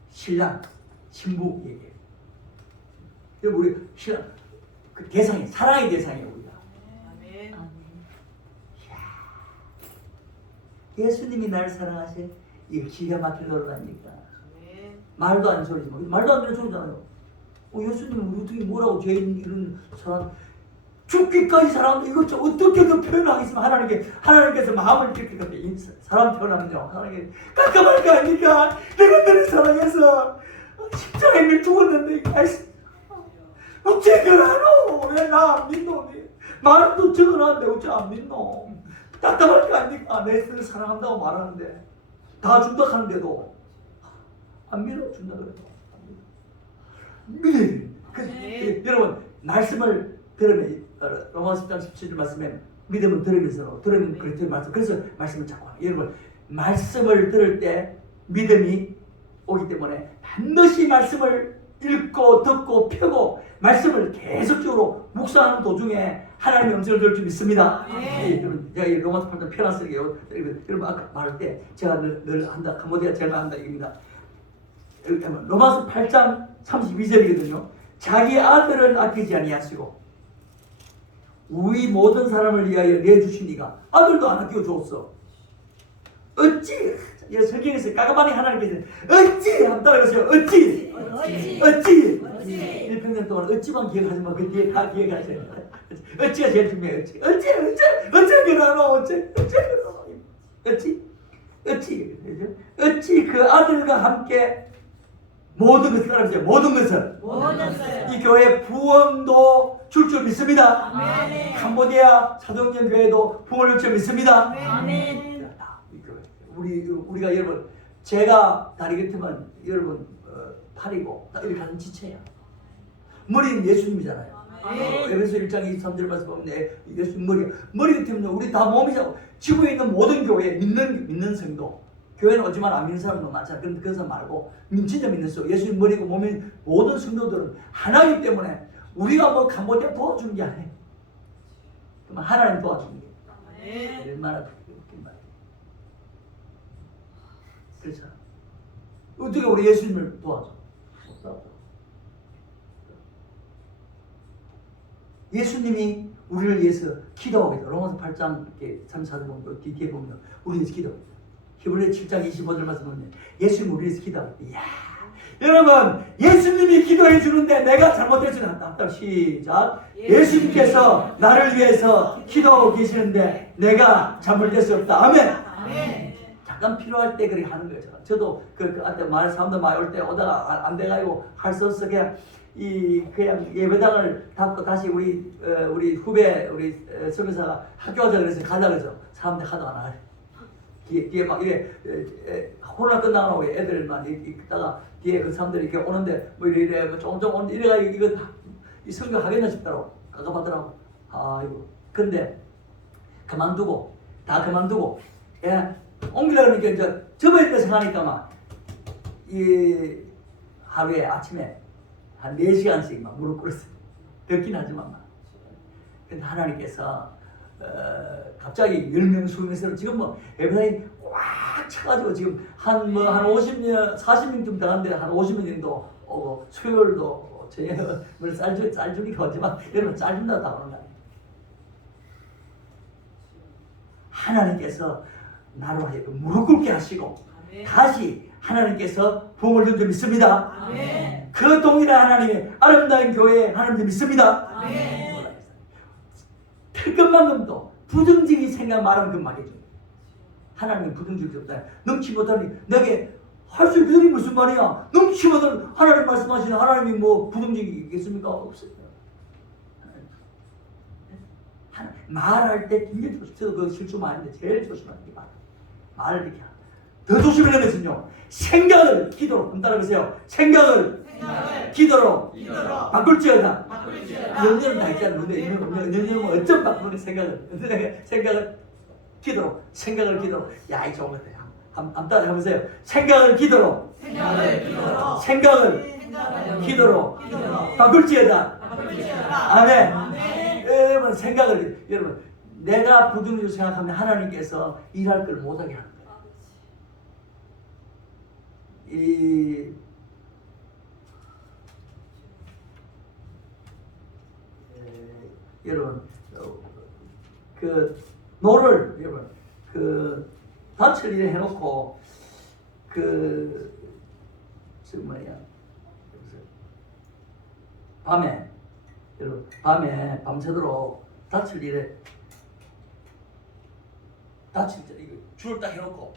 신랑, 신부 얘기해요. 우리 신랑 그 대상이 사랑의 대상이에요. 우리가. 예수님이 나를 사랑하셔. 이거 기가 막힐 노릇 아닙니까? 말도 안 되는 소리지만 말도 안 되는 소리잖아요. 예수님은 우리 어떻게 뭐라고 죄인 이런 사람 죽기까지 사랑한다. 이거 어떻게 그 표현하겠습니까? 하나님께서 마음을 이렇게 사람 표현하면요. 하나님께 깜깜할 거 아닙니까? 내가 너를 사랑해서 십자가에 늘 죽었는데 어째 그러노? 왜 나 안 믿노? 말도 적어놨는데 어째 안 믿노? 답답할 거 아닙니까? 내 스를 사랑한다고 말하는데 다 준다 하는데도 안 믿어. 준다 그래도 안 믿어. 여러분 말씀을 들으면 로마서 10장 17절 말씀에 믿음은 들으면서 들으면 그렇게 말씀. 그래서 말씀을 자꾸 하는. 여러분 말씀을 들을 때 믿음이 오기 때문에 반드시 말씀을 읽고 듣고 펴고 말씀을 계속적으로 묵상하는 도중에 하나님의 음성을 들을 줄 믿습니다. 네. 여러분, 제가 이 로마서 8장 편안쓰게요. 여러분 아까 말할 때 제가 늘 한다. 캄보디아 제일 많이 한다 얘기입니다. 로마서 8장 32절이거든요. 자기 아들을 아끼지 아니하시고 우리 모든 사람을 위하여 내주신 이가 아들도 안 아끼고 줬어. 어찌 성경에서 까까마니 하나님께서 어찌 한번 따라가세요. 어찌 일평생 동안 어찌만 기억하지 마. 그 뒤에 다 기억하세요. 어찌가 제일 중요해요. 어찌 결혼하노. 어찌 그 아들과 함께 모든 것을 따라하세요. 모든 것을 이 교회 부흥도 줄 줄 믿습니다. 아멘. 캄보디아 사도행전 교회도 부흥을 줄 줄 믿습니다. 아멘. 이 교회 우리가 여러분 제가 다리 같으면 여러분 팔이고 이렇게 하는 지체야. 머리는 예수님이잖아요. 에베소 1장 23절 말씀 보면 예수님 머리 같으면 우리 다 몸이잖아. 지구에 있는 모든 교회 믿는 성도 교회는 오지만 안 믿는 사람도 많잖아. 그런 사람 말고 진짜 믿는 성 예수님 머리고 몸인 모든 성도들은 하나이기 때문에 우리가 뭐 캄보디아 도와주는 게 아니에요. 그러면 하나님 도와주는 게 얼마나 웃긴 말이에요. 그렇죠. 어떻게 우리 예수님을 도와줘? 없다고. 예수님이 우리를 위해서 기도하고 있다. 로마서 8장 34절 보면 뒤에 보면 우리를 위해서 기도하고 있다. 히브리 7장 25절 말씀 보면 예수님 우리를 위해서 기도하고 있다. 이야. 여러분 예수님이 기도해 주는데 내가 잘못했지는 않다. 시작. 예수님께서 나를 위해서 기도하고 계시는데 내가 잘못될 수 없다. 아멘. 잠깐 필요할 때 그렇게 하는 거예요. 저도 그때 사람들 많이 올 때 오다가 안 돼가지고 할 수 없어 그냥 예배당을 닫고 다시 우리 후배 선교사가 학교 가자 그래서 가자 그러죠. 사람들 하도 안 와요. 뒤에 막 이래 코로나 끝나고 애들만 있다가 뒤에 그 사람들이 이렇게 오는데 뭐 이래 뭐 조금 오는데 이래가지고 이거 이 선교 하겠나 싶더라고. 깝깝하더라고. 아이고. 근데 다 그만두고 옮기려고 하니까 이제 접어있다 생각하니까 막 이 하루에 아침에 한 4시간씩 막 무릎 꿇었어요. 덥긴 하지만 막. 근데 하나님께서 갑자기 10명, 20명에서 지금 뭐 예배당이 꽉 차가지고 지금 한 50명, 40명쯤 되는데 한 50명 정도 오고 수요일도 저녁을 쌀주기가 하지만 여러분 쌀준다고 다 오는 거 아니에요. 하나님께서 나로 하여금 무릎 꿇게 하시고 다시 하나님께서 부흥을 줄 줄 믿습니다. 아멘. 그 동일한 하나님의 아름다운 교회에 하나님도 믿습니다. 아멘. 틀끝만큼도 부정적인 생각 말하면 그 말이죠. 하나님은 부정적이 없다. 넘치 못하니 내게 할 수 있는 일이 무슨 말이야? 넘치 못하니 하나님 말씀하시는 하나님이 뭐 부정적이겠습니까? 없어요. 말할 때 굉장히 저도 그 실수 많은데 제일 조심하는 게 말을 이렇게 합니다. 더 조심하는 것은요. 생각을 기도로 따라해보세요. 생각을 기도로 바꿀지어다. 연연은 다 있잖아요. 근데 연연은 어쩜 바꾸는 생각을 기도로 야 이 좋은 것 같아요. 한번 따라해보세요. 생각을 기도로 기도로 바꿀지어다. 아멘. 여러분 내가 부정적으로 생각하면 하나님께서 일할 걸 못하게 하는 거예요. 여러분 그 노를 여러분 그 밭을 이래 해놓고 밤에 여러분 밤새도록 밭을 이래 줄을 딱 해놓고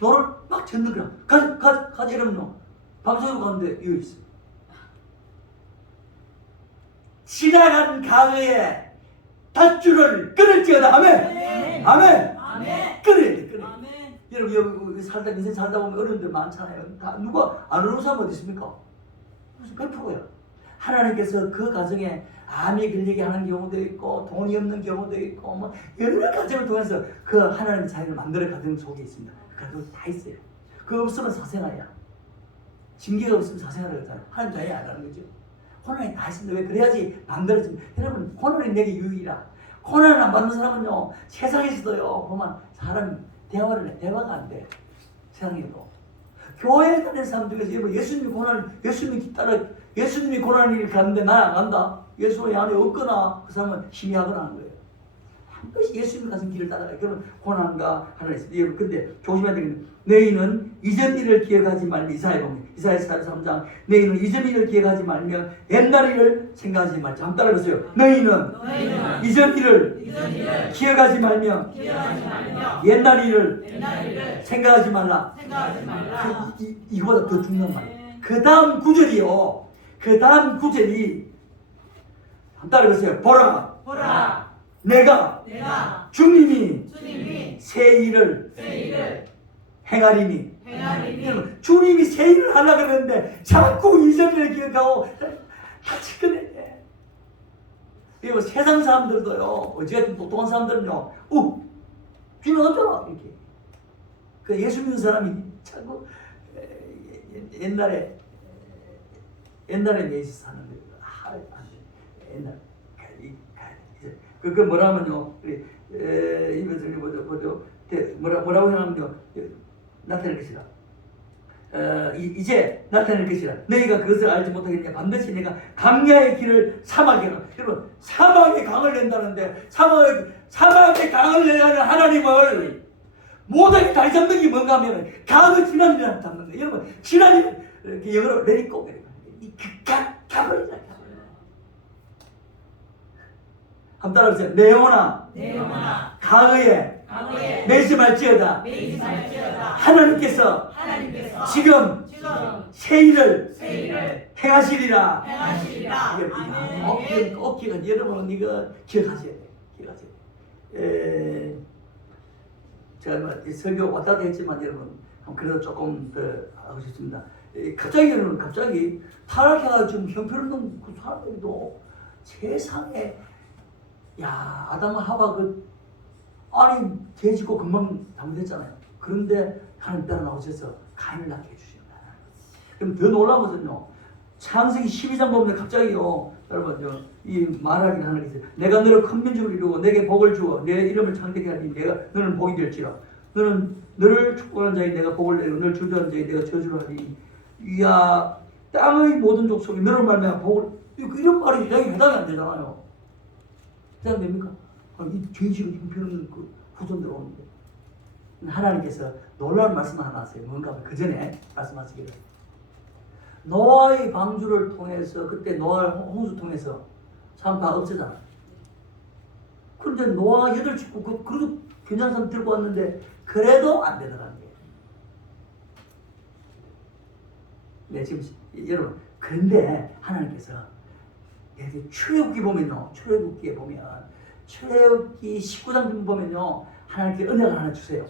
노를 막 젓는 거야. 가자 이러면 밤새도록 가는데 이거 있어. 지나간 강에 닷줄을 끊을지어다. 아멘. 끊어야 돼. 여러분 여기 인생 살다 보면 어려운 데 많잖아요. 다 누가 안 어려운 사람 어디 있습니까? 무슨 100%야. 하나님께서 그 가정에 암이 걸리게 하는 경우도 있고 돈이 없는 경우도 있고 뭐 여러 가정을 통해서 그 하나님 자연을 만들어 가정 속에 있습니다. 그 가정 다 있어요. 그거 없으면 사생활이야. 징계가 없으면 사생활이라고 하잖아요. 하나님 자연이 안 하는 거죠. 호난이 다 있습니다. 왜 그래야지 만들어집니다. 여러분 호난이 내게 유익이라. 고난을 안 받는 사람은요, 세상에서도요, 보면 사람 대화가 안 돼. 세상에도. 교회에 다니는 사람 중에서 예수님이 고난을 이렇게 가는데 나 안 간다. 예수의 안에 없거나 그 사람은 심의하거나 하는 거예요. 한 번씩 예수님 가신 길을 따라가요. 그러면 고난과 하나 있어요. 여러분, 근데 조심해야 되겠는데, 너희는 이전 일을 기억하지 말며, 이사야 43장, 너희는 이전 일을 기억하지 말며 옛날 일을 생각하지 말자. 한번 따라해보세요. 너희는 이전 일을 기억하지 말며 옛날 일을 생각하지 말라. 이거보다 더 중요한 말이에요. 그 다음 구절이요. 그 다음 구절이 한번 따라해보세요. 보라. 내가 주님이 새 일을 행하리니. 주님이 새 일을 하려고 그러는데 자꾸 이전 일을 기억하고 같이 꺼내. 그리고 세상 사람들도요, 어찌됐든 똑똑한 사람들은요, 주님 없잖아 이렇게. 그 예수 믿는 사람이 자꾸 옛날에 내시 사는 거예요. 옛날 그 뭐라면요, 이것을 보죠. 뭐라고 하냐면요, 나타낼 것이라. 이제 나타낼 것이라. 너희가 그것을 알지 못하겠냐. 반드시 내가 강야의 길을 사막에 하라. 여러분, 사막에 강을 낸다는데 사막에 강을 내는 하나님을 모든 다리 잡는 게 뭔가 하면 강을 지나니라 잡는 거예요. 여러분, 지나니 영어로 let it go. 가버리자. 한번 따라해보세요. 내 영혼아 강의에 매심할지어다. 하나님께서 지금 새 일을 행하시리라. 어깨가 여러분 이거 기억하셔야 돼요. 제가 설교 왔다 갔다 했지만 여러분 그래도 조금 더 하고 싶습니다. 갑자기 타락해가 지금 형편없는 그 사람들도 세상에 아담과 하와 아니 죄 짓고 금방 잘못했잖아요. 그런데 하나님 따라 나오셔서 가인을 낳게 해주시는 거예요. 그럼 더 놀라운 것은요, 창세기 12장 보면 갑자기요, 여러분 이 말하기는 하는 게 있어요. 내가 너를 큰 민족을 이루고 내게 복을 주어 내 이름을 창대케 하니 너는 복이 될지라. 너를 축복하는 자에 내가 복을 내고 너를 저주하는 자에 내가 저주를 하니 이야 땅의 모든 족속이 너를 말미암아 복을. 이런 말이 해당이 안 되잖아요. 해당됩니까? 이 죄지고 형편없는 그 후손들 오는데 하나님께서 놀라운 말씀 하나 하세요. 뭔가 그 전에 말씀하시기를 노아의 방주를 통해서 그때 노아 홍수 통해서 사람 다 없애잖아. 그런데 노아 8축구 그래도 괜찮은 사람 들고 왔는데 그래도 안 되더라는 거예요. 네, 지금 여러분, 그런데 하나님께서 출애굽기 보면요, 출애굽기에 보면 출애굽기 19장 보면요, 하나님께 은혜를 하나 주세요.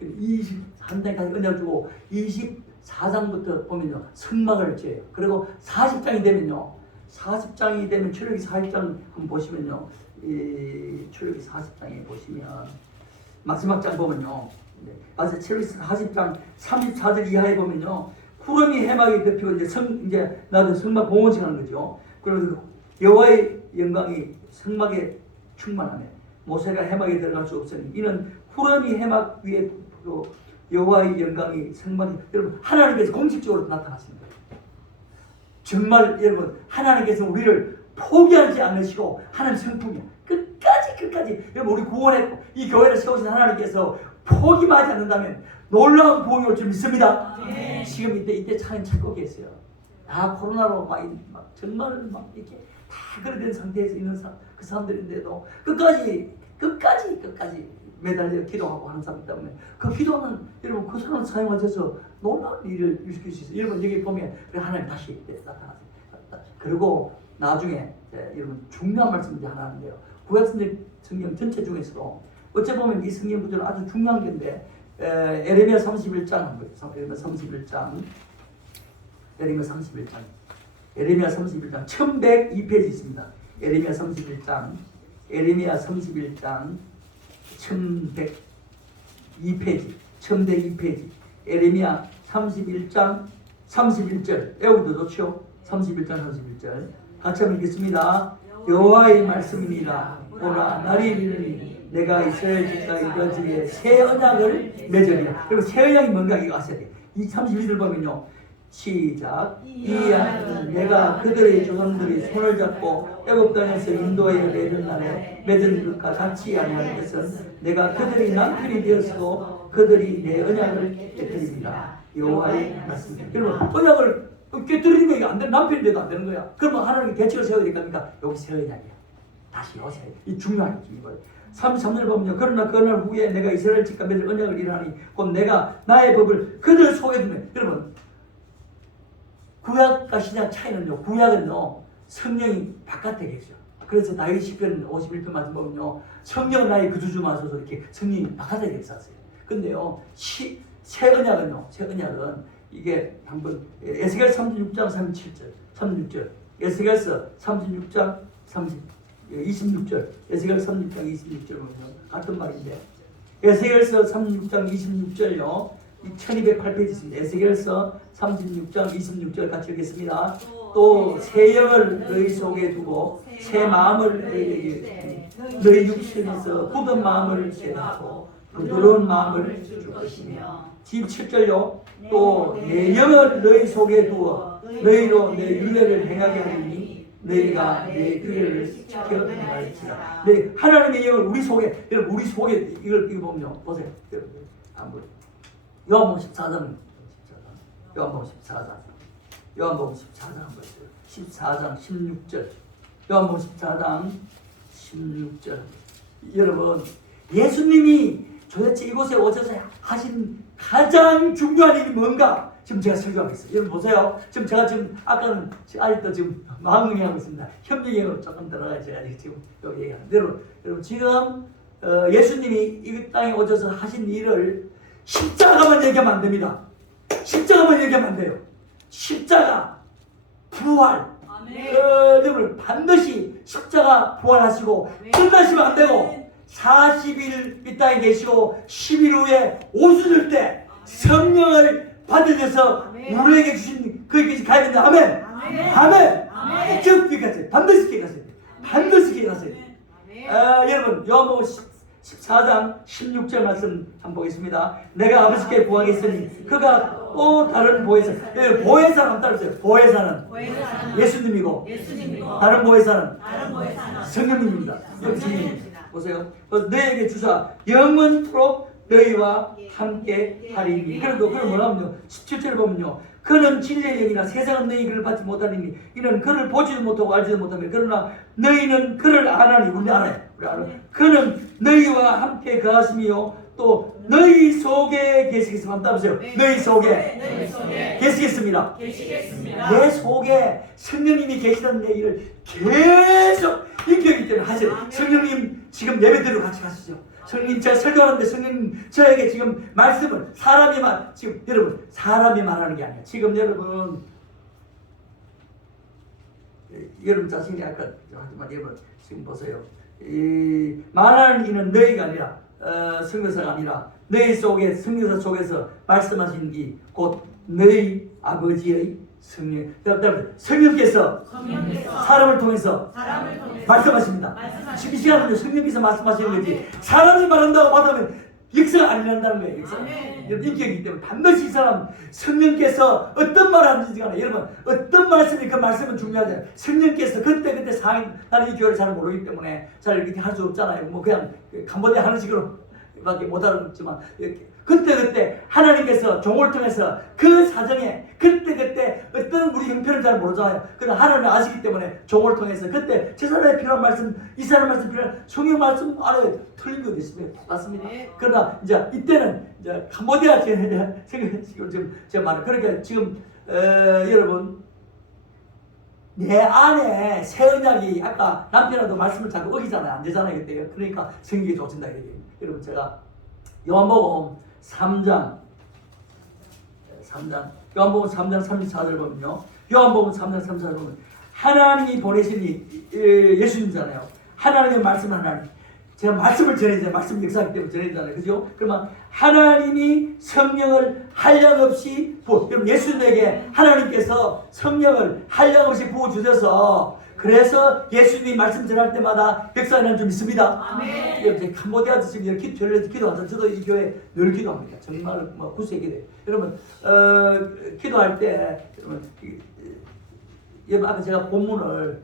23장까지 은혜를 주고 24장부터 보면요, 성막을 지어요. 그리고 40장이 되면요, 40장이 되면 출애굽기 40장 한번 보시면요, 이 출애굽기 40장에 보시면 마지막 장 보면요, 맞아요. 출애굽기 40장 34절 이하에 보면요, 구름이 해막에 덮이고 이제 나도 성막 봉헌식 하는 거죠. 그리고 여호와의 영광이 성막에 충만하네. 모세가 해막에 들어갈 수 없으니 이는 구름이 해막 위에 여호와의 영광이 성막에. 여러분, 하나님께서 공식적으로 나타나시는 거예요. 정말 여러분, 하나님께서 우리를 포기하지 않으시고 하나님 성품이야. 끝까지 여러분, 우리 구원했고 이 교회를 세우신 하나님께서 포기만 하지 않는다면 놀라운 부흥이 올 줄 믿습니다. 지금 이때 차는 찾고 계세요. 코로나로 정말 이렇게 다 그런 상태에서 있는 그 사람들인데도 끝까지 매달려 기도하고 하는 사람 때문에 그 기도는 여러분 그 사람을 사용하셔서 놀라운 일을 일으킬 수 있어요. 여러분 여기 보면 하나님 다시 나타나세요. 그리고 나중에 여러분 중요한 말씀이 하나 하는데요. 구약성경 전체 중에서도 어째 보면 이 성경 구절은 아주 중요한 건데 에레미야 31장 한번 보세요. 에레미야 31장 1102페이지 있습니다. 에레미야 31장 1102페이지 에레미야 31장 31절 애우도 좋죠. 31장 31절 같이 한번 읽겠습니다. 여호와의 말씀이니라. 보라 날이 이르니 내가 이스라엘 집과 유다 집에 새 언약을 맺으리라. 그리고 새 언약이 뭔가 이거 아셔야 돼요. 이 32절 보면요. 시작. 이 언약은 내가 그들의 조상들이 손을 잡고 애굽 땅에서 인도하여 내던 날에 맺은 것과 같이 아니하는 것은 내가 그들이 남편이 되었고 그들이 내 언약을 깨뜨립니다. 여호와의 말씀입니다. 여러분 언약을 깨뜨리는 게 안 되는 남편이 돼도 안 되는 거야. 그러면 하나님이 계책을 세워야 될 겁니까? 여기 새 언약이야. 다시 요새 이 중요한 거예요. 33절 보면요. 그러나 그날 후에 내가 이스라엘 집과 맺을 언약을 일하니 곧 내가 나의 법을 그들 속에 두며. 여러분 구약과 신약 차이는요. 구약은요 성령이 바깥에 계셔. 그래서 다윗 시편 51편 말씀 보면요. 성령 나의 구주주 마소서 이렇게 성령이 바깥에 계셨어요. 근데요 새 언약은요. 새 언약은 이게 한번 에스겔 36장 36절 에스겔서 36장 26절 에스겔 36장 26절 보면 같은 말인데 에스겔서 36장 26절요 1208페이지 있습니다. 에스겔서 36장 26절 같이 읽겠습니다. 또 새 영을 너희 속에 두고 새 마음을 너희 육신에서 굳은 마음을 제하고 부드러운 마음을 줄 것이며 7절요 또 내 영을 너희 속에 두어 너희로 내 윤례를 행하게 하리니 너희가 내 규례를 지켜 행할지라. 네, 하나님의 영을 우리 속에 여러분 우리 속에 이걸 보면요 보세요. 여러분 한번 요한복음 14장 요한복음 14장 한번 보세요. 14장 16절 요한복음 14장 16절 여러분 예수님이 도대체 이곳에 오셔서 하신 가장 중요한 일이 뭔가 지금 제가 설교하고 있어요. 여러분 보세요. 지금 제가 아까는 아직도 지금 망응하고 있습니다. 협력형으로 조금 들어가야 제가 지금 여기 얘기하는데 여러분 지금 예수님이 이 땅에 오셔서 하신 일을 십자가만 얘기하면 안 됩니다. 십자가만 얘기하면 안 돼요. 십자가 부활 여러분 반드시 십자가 부활하시고 끝나시면 안 되고 40일 이 땅에 계시고 10일 후에 오순절 때 성령을 받으셔서 우리에게 주신 그에게 가야 된다. 아멘. 아멘. 쭉 기억하세요. 반드시 기억하세요. 반드시 기억하세요. 여러분 요한복음 14장 16절 말씀 한번 보겠습니다. 내가 아버지께 구하겠으니 그가 또 다른 보혜사 보혜사는 안 따르세요. 보혜사는 예수님이고 다른 보혜사는 성령님입니다. 성령님 보세요. 너에게 주사 영원토록 너희와 함께 하리니. 그럼 뭐라면요 17절 보면요 그는 진리의 영이라 세상은 너희 그를 받지 못하리니 이는 그를 보지도 못하고 알지도 못하며 그러나 너희는 그를 아나니. 우리 알아요. 그는 너희와 함께 거하시며 또 너희 속에 계시겠습니다. 한번 따보세요. 너희 속에 계시겠습니다. 내 속에 성령님이 계시다는 얘기를 계속 인격이기 때문에 하세요. 성령님 지금 예배드리러 같이 가시죠. 성령님 제가 설교하는데 성령님 저에게 지금 말씀을 사람이 지금 여러분 사람이 말하는 게 아니에요. 지금 여러분 자신이 아까 하지만 여러분 지금 보세요. 이 말하는 이는 너희가 아니라 선교사가 아니라 너희 속에 선교사 속에서 말씀하신 이 곧 너희 아버지의 성령. 성령께서 사람을 통해서 말씀하십니다. 지금 이 시간은요 성령께서 말씀하시는 거지 사람이 말한다고 받으면 역사가 안 일어난다는 거예요. 역사. 인격이기 때문에 반드시 이 사람 성령께서 어떤 말을 하는지 간에 여러분 어떤 말씀이 그 말씀은 중요하잖아요. 성령께서 그때 상황 나는 이 교회를 잘 모르기 때문에 잘 이렇게 할 수 없잖아요. 뭐 그냥 캄보디아 하는 식으로 밖에 못 알아듣지만 그때 하나님께서 종을 통해서 그 사정에 그때 어떤 우리 형편을 잘 모르잖아요. 그러나 하나님은 아시기 때문에 종을 통해서 그때 저 사람에 필요한 말씀 이 사람 말씀 필요한 성경 말씀 안에 틀린 거 있습니다. 맞습니다. 그러나 이제 이때는 이제 캄보디아 지금 제가 말을 그러니까 지금 여러분 내 안에 새 언약이 아까 남편하고 말씀을 자꾸 어기잖아요. 안 되잖아요. 그때 그러니까 성경이 좋아진다 이렇게. 여러분 제가 요한복음 3장 요한복음 3장 34절 보면요. 요한복음 3장 34절 보면 하나님이 보내신 예수님이잖아요. 하나님의 말씀 하나님. 제가 말씀을 전해잖아요. 말씀 역사하기 때문에 전해잖아요. 그죠? 그러면 하나님이 성령을 한량없이 여러분 예수님에게 하나님께서 성령을 한량없이 부어주셔서 그래서 예수님이 말씀 전할 때마다 역사하는 줄 믿습니다. 아멘. 여러분 캄보디아도 지금 이렇게 기도하죠. 저도 이 교회 늘 기도합니다. 정말 뭐 구세기대. 여러분 기도할 때 여러분 아까 제가 본문을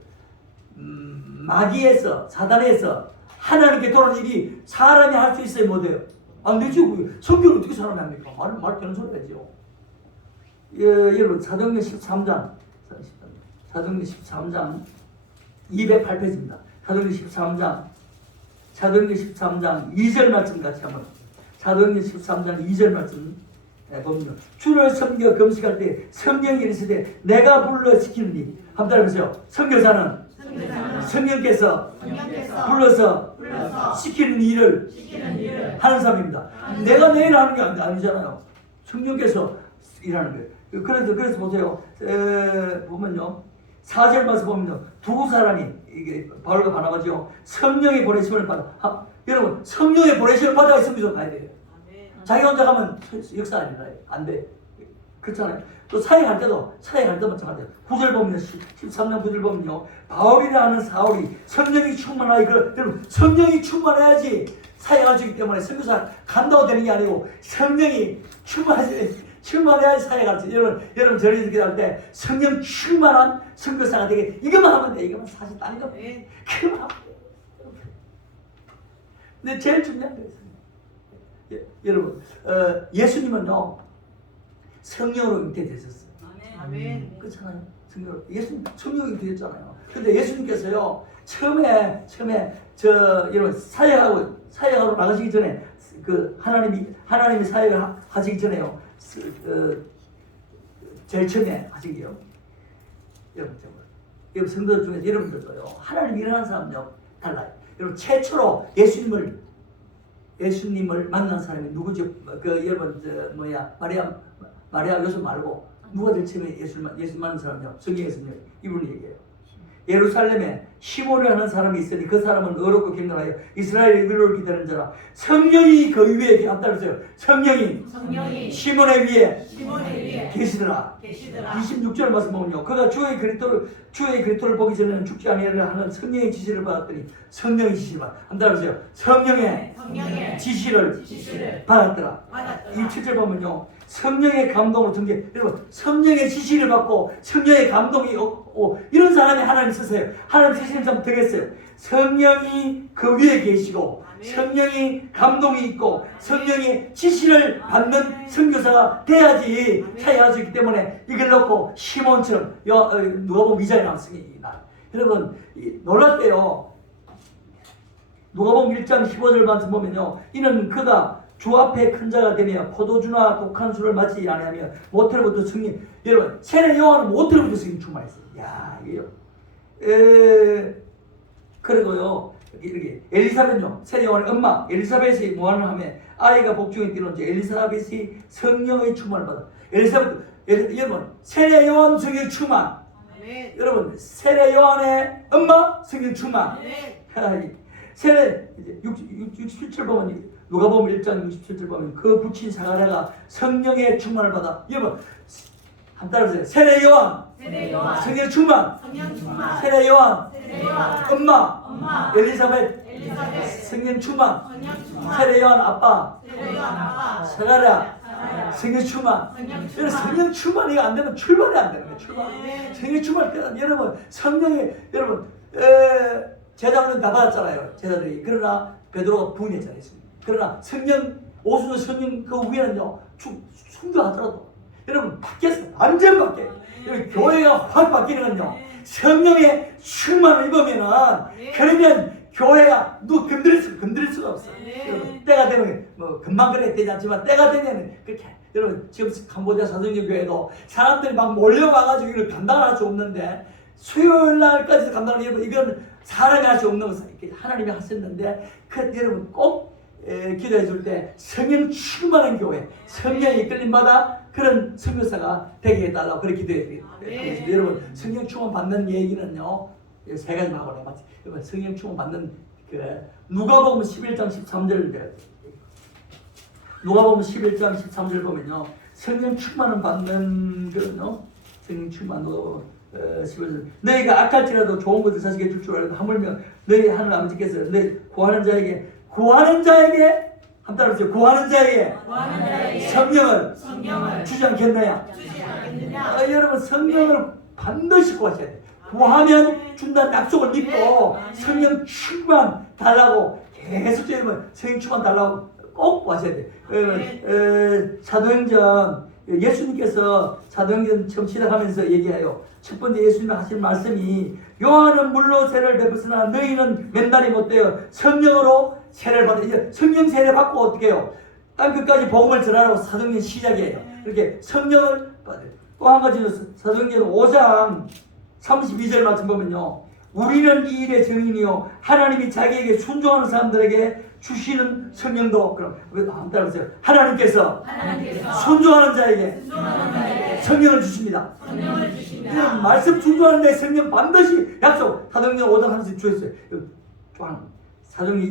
마귀에서 사단에서 하나님께 돌아오는 일이 사람이 할 수 있어요, 못해요? 안 되죠. 성경을 어떻게 사람이 합니까? 말 되는 소리가죠. 여러분 사도행전 13장 208페이지입니다. 사도행전 13장 2절 말씀 같이 한번 사도행전 13장 2절 말씀 보면요. 주를 섬겨 금식할 때 성령이 이르시되 내가 불러 시키느니 한번 따라해보세요. 선교사는 성령께서 불러서 시키는 일을 하는 사람입니다. 내가 내 일을 하는 게 아니잖아요. 성령께서 일하는 거예요. 그래서 보세요. 보면요. 4절 말씀 보면요. 두 사람이 이게 바울과 바나바죠. 성령의 보내심을 받아. 여러분 성령의 보내심을 받아야 성교사 가야 돼요. 자기 혼자 가면 역사 아니라요. 안 돼. 그렇잖아요. 또 사역할 때도 마찬가지예요. 9절 보면 13장 9절 보면요. 바울이라 하는 사울이 성령이 충만하여 여러분 성령이 충만해야지 사역할 수 있기 때문에 선교사 간다고 되는 게 아니고 성령이 충만해야지 사역할 수 있어요. 여러분 저를 이렇게 할 때 성령 충만한 선교사가 되게 이것만 하면 돼. 이것만 사실 딴 거. 그만 하면 돼. 근데 제일 중요한 거예요. 여러분 예수님은요 성령으로 잉태되셨어요. 아멘. 그렇잖아요. 예수님 성령이 잉태됐잖아요. 근데 예수님께서요 처음에 여러분 사역하러 나가시기 전에 그 하나님이 사역을 하시기 전에요 제일 처음에 하시기요. 여러분 성도들 중에 여러분들도요 하나님 일하는 사람요 달라요. 여러분 최초로 예수님을 만난 사람이 누구죠? 여러분 마리아 요셉 말고 누가 제일 처음에 예수 만난 사람이요? 성경에서요 이분이 얘기해요. 예루살렘에 시몬을 하는 사람이 있으니 그 사람은 어렵고 경건하여 이스라엘의 위로를 기다리는 자라. 성령이 그 위에 따르세요. 성령이 시몬의 위에 계시더라. 26절 말씀 보면요. 그가 주의 그리스도를 보기 전에는 죽지 아니하리라 하는 성령의 지시를 받았더니 성령의 지시를 한번 따르세요. 성령의 지시를 받았더라. 27절 보면요. 성령의 감동으로 전개. 여러분 성령의 지시를 받고 성령의 감동이 없고 이런 사람이 하나님 쓰세요. 하나님 쓰시는 사람 되겠어요. 성령이 그 위에 계시고 성령이 감동이 있고 성령의 지시를 받는 선교사가 돼야지 사역할 수 있기 때문에 이걸 놓고 시몬처럼 누가복음 2장에 나왔습니다. 여러분 놀랄게요. 누가복음 1장 15절 말씀 보면요. 이는 그가 주 앞에 큰 자가 되며 포도주나 독한 술을 마시지 아니하며 모태로부터 성령. 여러분 세례 요한은 모태로부터 성령 충만했어요. 야 이게요. 그리고요 이렇게 엘리사벳요 세례 요한의 엄마 엘리사벳이 무한을 하며 아이가 복중에 뛰는지 엘리사벳이 성령의 충만을 받아. 여러분 세례 요한 성령 충만. 여러분 세례 요한의 엄마 성령 충만. 세례 67절 보면 누가복음 1장 67절 보면 그 부친 사가랴가 성령의 충만을 받아. 여러분 한 따라해보세요. 세례 요한 성령 충만. 세례 요한 엄마 엘리사벳 성령 충만. 세례 요한 아빠 사가랴 성령 충만. 여러분 성령 충만이 안 되면 출발이 안 되는 거예요. 성령 충만 때는 여러분 성령이 여러분 제자들은 다 받았잖아요. 제자들이. 그러나 베드로가 부인했잖아요. 그러나 오순절 성령 그 위에는요 순교하더라도 여러분 바뀌었어요. 완전 바뀌어요. 교회가 확 바뀌는 건요 성령의 충만을 입으면은 그러면 교회가 누구 건드릴 수가 없어요. 여러분 때가 되면 뭐 금방 그래 되지 않지만 때가 되면 그렇게. 여러분 지금 캄보디아 사정교 교회도 사람들이 막 몰려와가지고 이걸 감당을 할 수 없는데 수요일 날까지 감당을 여러분 이건 사람이 할 수 없는 것을 이렇게 하나님이 하셨는데 여러분 꼭 기도해 줄 때 성령 충만한 교회, 성령이 이끌림받아 그런 선교사가 되게 해달라고 그렇게 기도해 드립니다. 여러분 성령 충만 받는 얘기는요 세 가지 하고 맞지? 여러분 성령 충만 받는 누가복음 11장 13절 누가복음 11장 13절 보면요 성령 충만을 받는 거는요 성령 충만 15절 너희가 악할지라도 좋은 것을 자식에게 줄 줄 알고 하물며 너희 하늘 아버지께서 너희 구하는 자에게 한 따라 하세요. 구하는 자에게 성령을 주지 않겠느냐? 여러분 성령을 반드시 구하셔야 돼요. 구하면 준다는 약속을 믿고 성령 충만 달라고 계속 여러분 성령 충만 달라고 꼭 구하셔야 돼요. 사도행전 예수님께서 사도행전 처음 시작하면서 얘기해요. 첫 번째 예수님이 하신 말씀이 요한은 물로 세례를 베푸으나 너희는 맨날이 못되어 성령으로 세례를 받아. 성령 세례 받고 어떻게 해요? 땅 끝까지 복음을 전하라고 사도행전 시작이에요. 이렇게 성령을 받아요. 또 한 가지는 사도행전 5장 32절 말씀 보면요. 우리는 이 일의 증인이요 하나님이 자기에게 순종하는 사람들에게 주시는 성령도 그럼 한번 따라하세요. 하나님께서 순종하는 자에게 성령을 주십니다. 이런 말씀 순종하는데 성령 반드시 약속. 사도행전 5장 30 주셨어요. 사도행전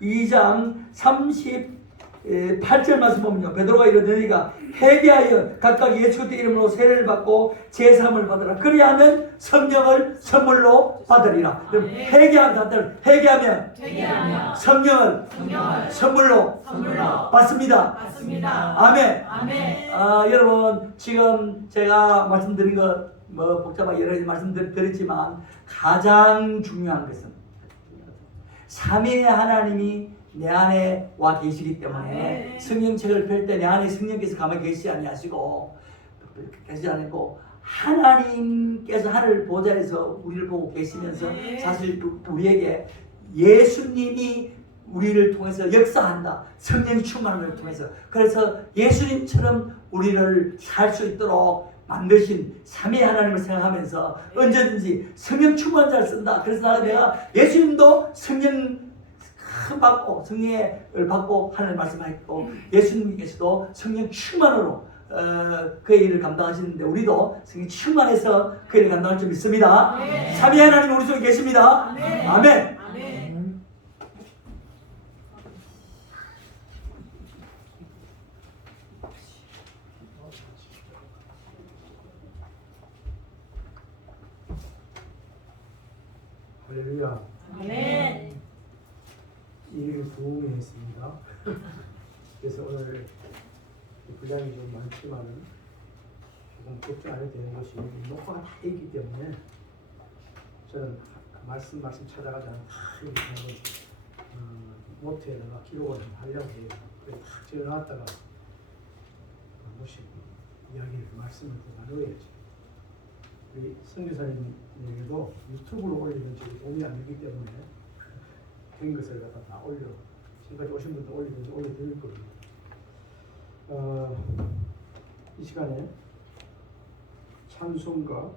2장 38절 말씀 보면요. 베드로가 이르되 너희가 회개하여 각각 예수 그리스도의 이름으로 세례를 받고 제사함을 받으라. 그리하면 성령을 선물로 받으리라. 회개하면 성령을 선물로 받습니다. 아멘. 여러분 지금 제가 말씀드린 것 복잡하게 여러 가지 말씀드렸지만 가장 중요한 것은 삼위의 하나님이 내 안에 와 계시기 때문에 성령책을 펼 때 내 안에 성령께서 가만히 계시지 아니하시고 하나님께서 하늘 보좌에서 우리를 보고 계시면서 사실 우리에게 예수님이 우리를 통해서 역사한다. 성령이 충만함을 통해서. 그래서 예수님처럼 우리를 살 수 있도록 만드신 삼위 하나님을 생각하면서 언제든지 성령 충만자를 쓴다. 그래서 내가 예수님도 성령 받고 성령을 받고 하나님 말씀하셨고 예수님께서도 성령 충만으로 그의 일을 감당하시는데 우리도 성령 충만해서 그의 일을 감당할 줄 믿습니다. 삼위 하나님 우리 속에 계십니다. 아멘. 할렐루야. 아멘. 일을 부응했습니다. 그래서 오늘 분량이 좀 많지만은 조금 걱정 안 해도 되는 것이 녹화가 다 있기 때문에 저는 말씀 찾아가지 않고 다 여기 노트에다가 기록을 하려고 해요. 그래서 딱 적어놨다가 모시고 이야기를 말씀을 더 나누어야죠. 우리 선교사님에게도 유튜브로 올리면 저희 도움이 안 되기 때문에 된 것을 갖다 다 올려 지금까지 오신 분들 올려드릴 겁니다. 이 시간에 찬송가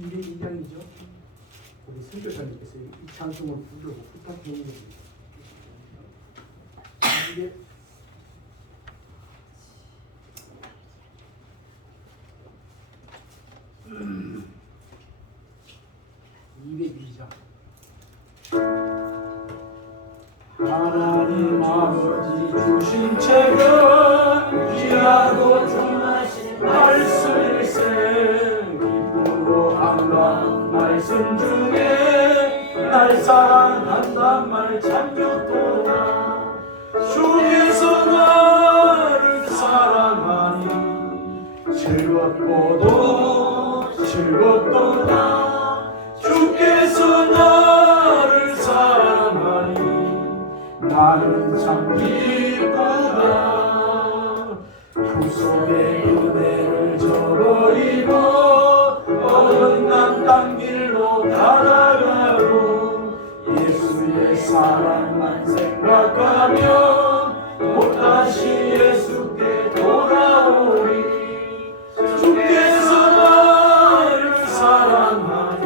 202장이죠. 우리 선교사님께서 이 찬송을 부르고 부탁드리는 겁니다. 이게 202장. 하나님 아버지 주신 책은 귀하고 정하신 말씀일세. 기쁨으로 한다 말씀 중에 날 사랑한단 말 참 좋도다. 주께서 나를 사랑하니 즐겁도다. 주께서 나를 사랑하니 나는 참 기쁘다. 구속의 은혜를 저버리고 어긋난 딴 길로 따라가고 예수의 사랑만 생각하면 못다시 예수께 돌아오리. 주께서 나를 사랑하니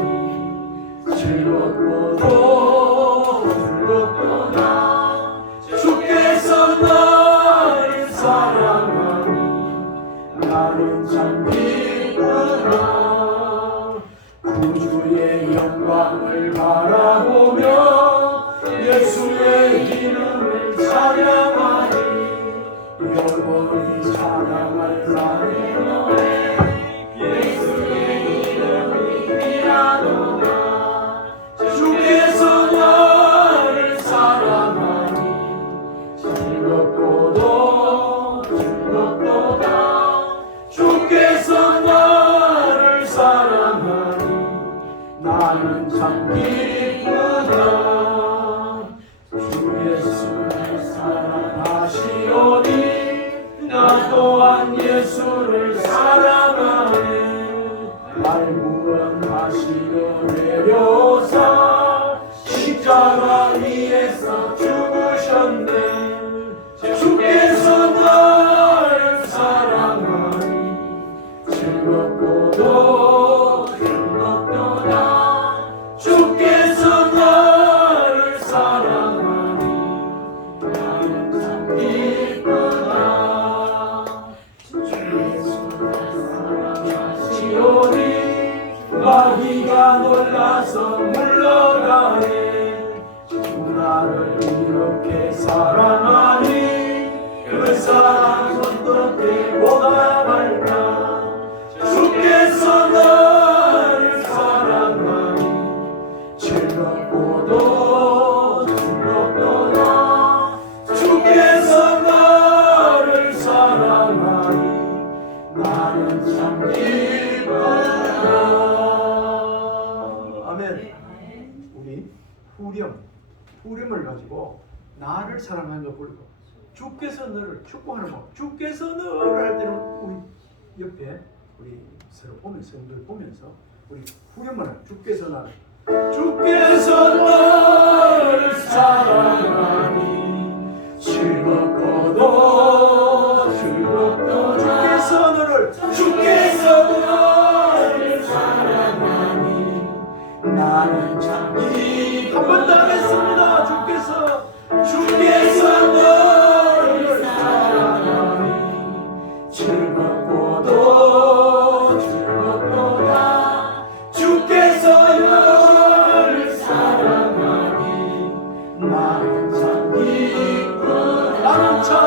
즐겁도다. 주께서 나를 사랑하니 나는 참 기쁘다. 구주의 영광을 바라보며 예수의 마시오니 나 또한 예수를 사랑하네. 날 구원하시려 내려오사 십자가 위에서 죽으셨네. 주께서 나를 사랑하니 즐겁고도 즐겁도다. 주께서 나를 사랑하니 나는 참 기쁘다. 주께서 나를 사랑하시오니 마귀가 놀라서 물러가네. 주 나를 이렇게 사랑하니 그 사랑 어떻게 보답할까. 주께서 나를 사랑하니 즐겁고도 즐겁도다. 주께서 나를 사랑하니 나는 참 기쁘다. 아멘. 우리 후렴을 가지고 나를 사랑하며 부르고 주께서 너를 축복하는 거. 주께서 너를 할 때는 우리 옆에 우리 서로 보면서 성도를 보면서 우리 후렴을 할 주께서 나를 사랑하니 즐겁고도 즐겁도다. 주께서 너를 사랑하니 나는 참 한 번 더 하겠습니다. 주께서 너를 사랑하니 즐겁고도 즐겁도다. 주께서 너를 사랑하니 나는 참 기쁘다. 나는 참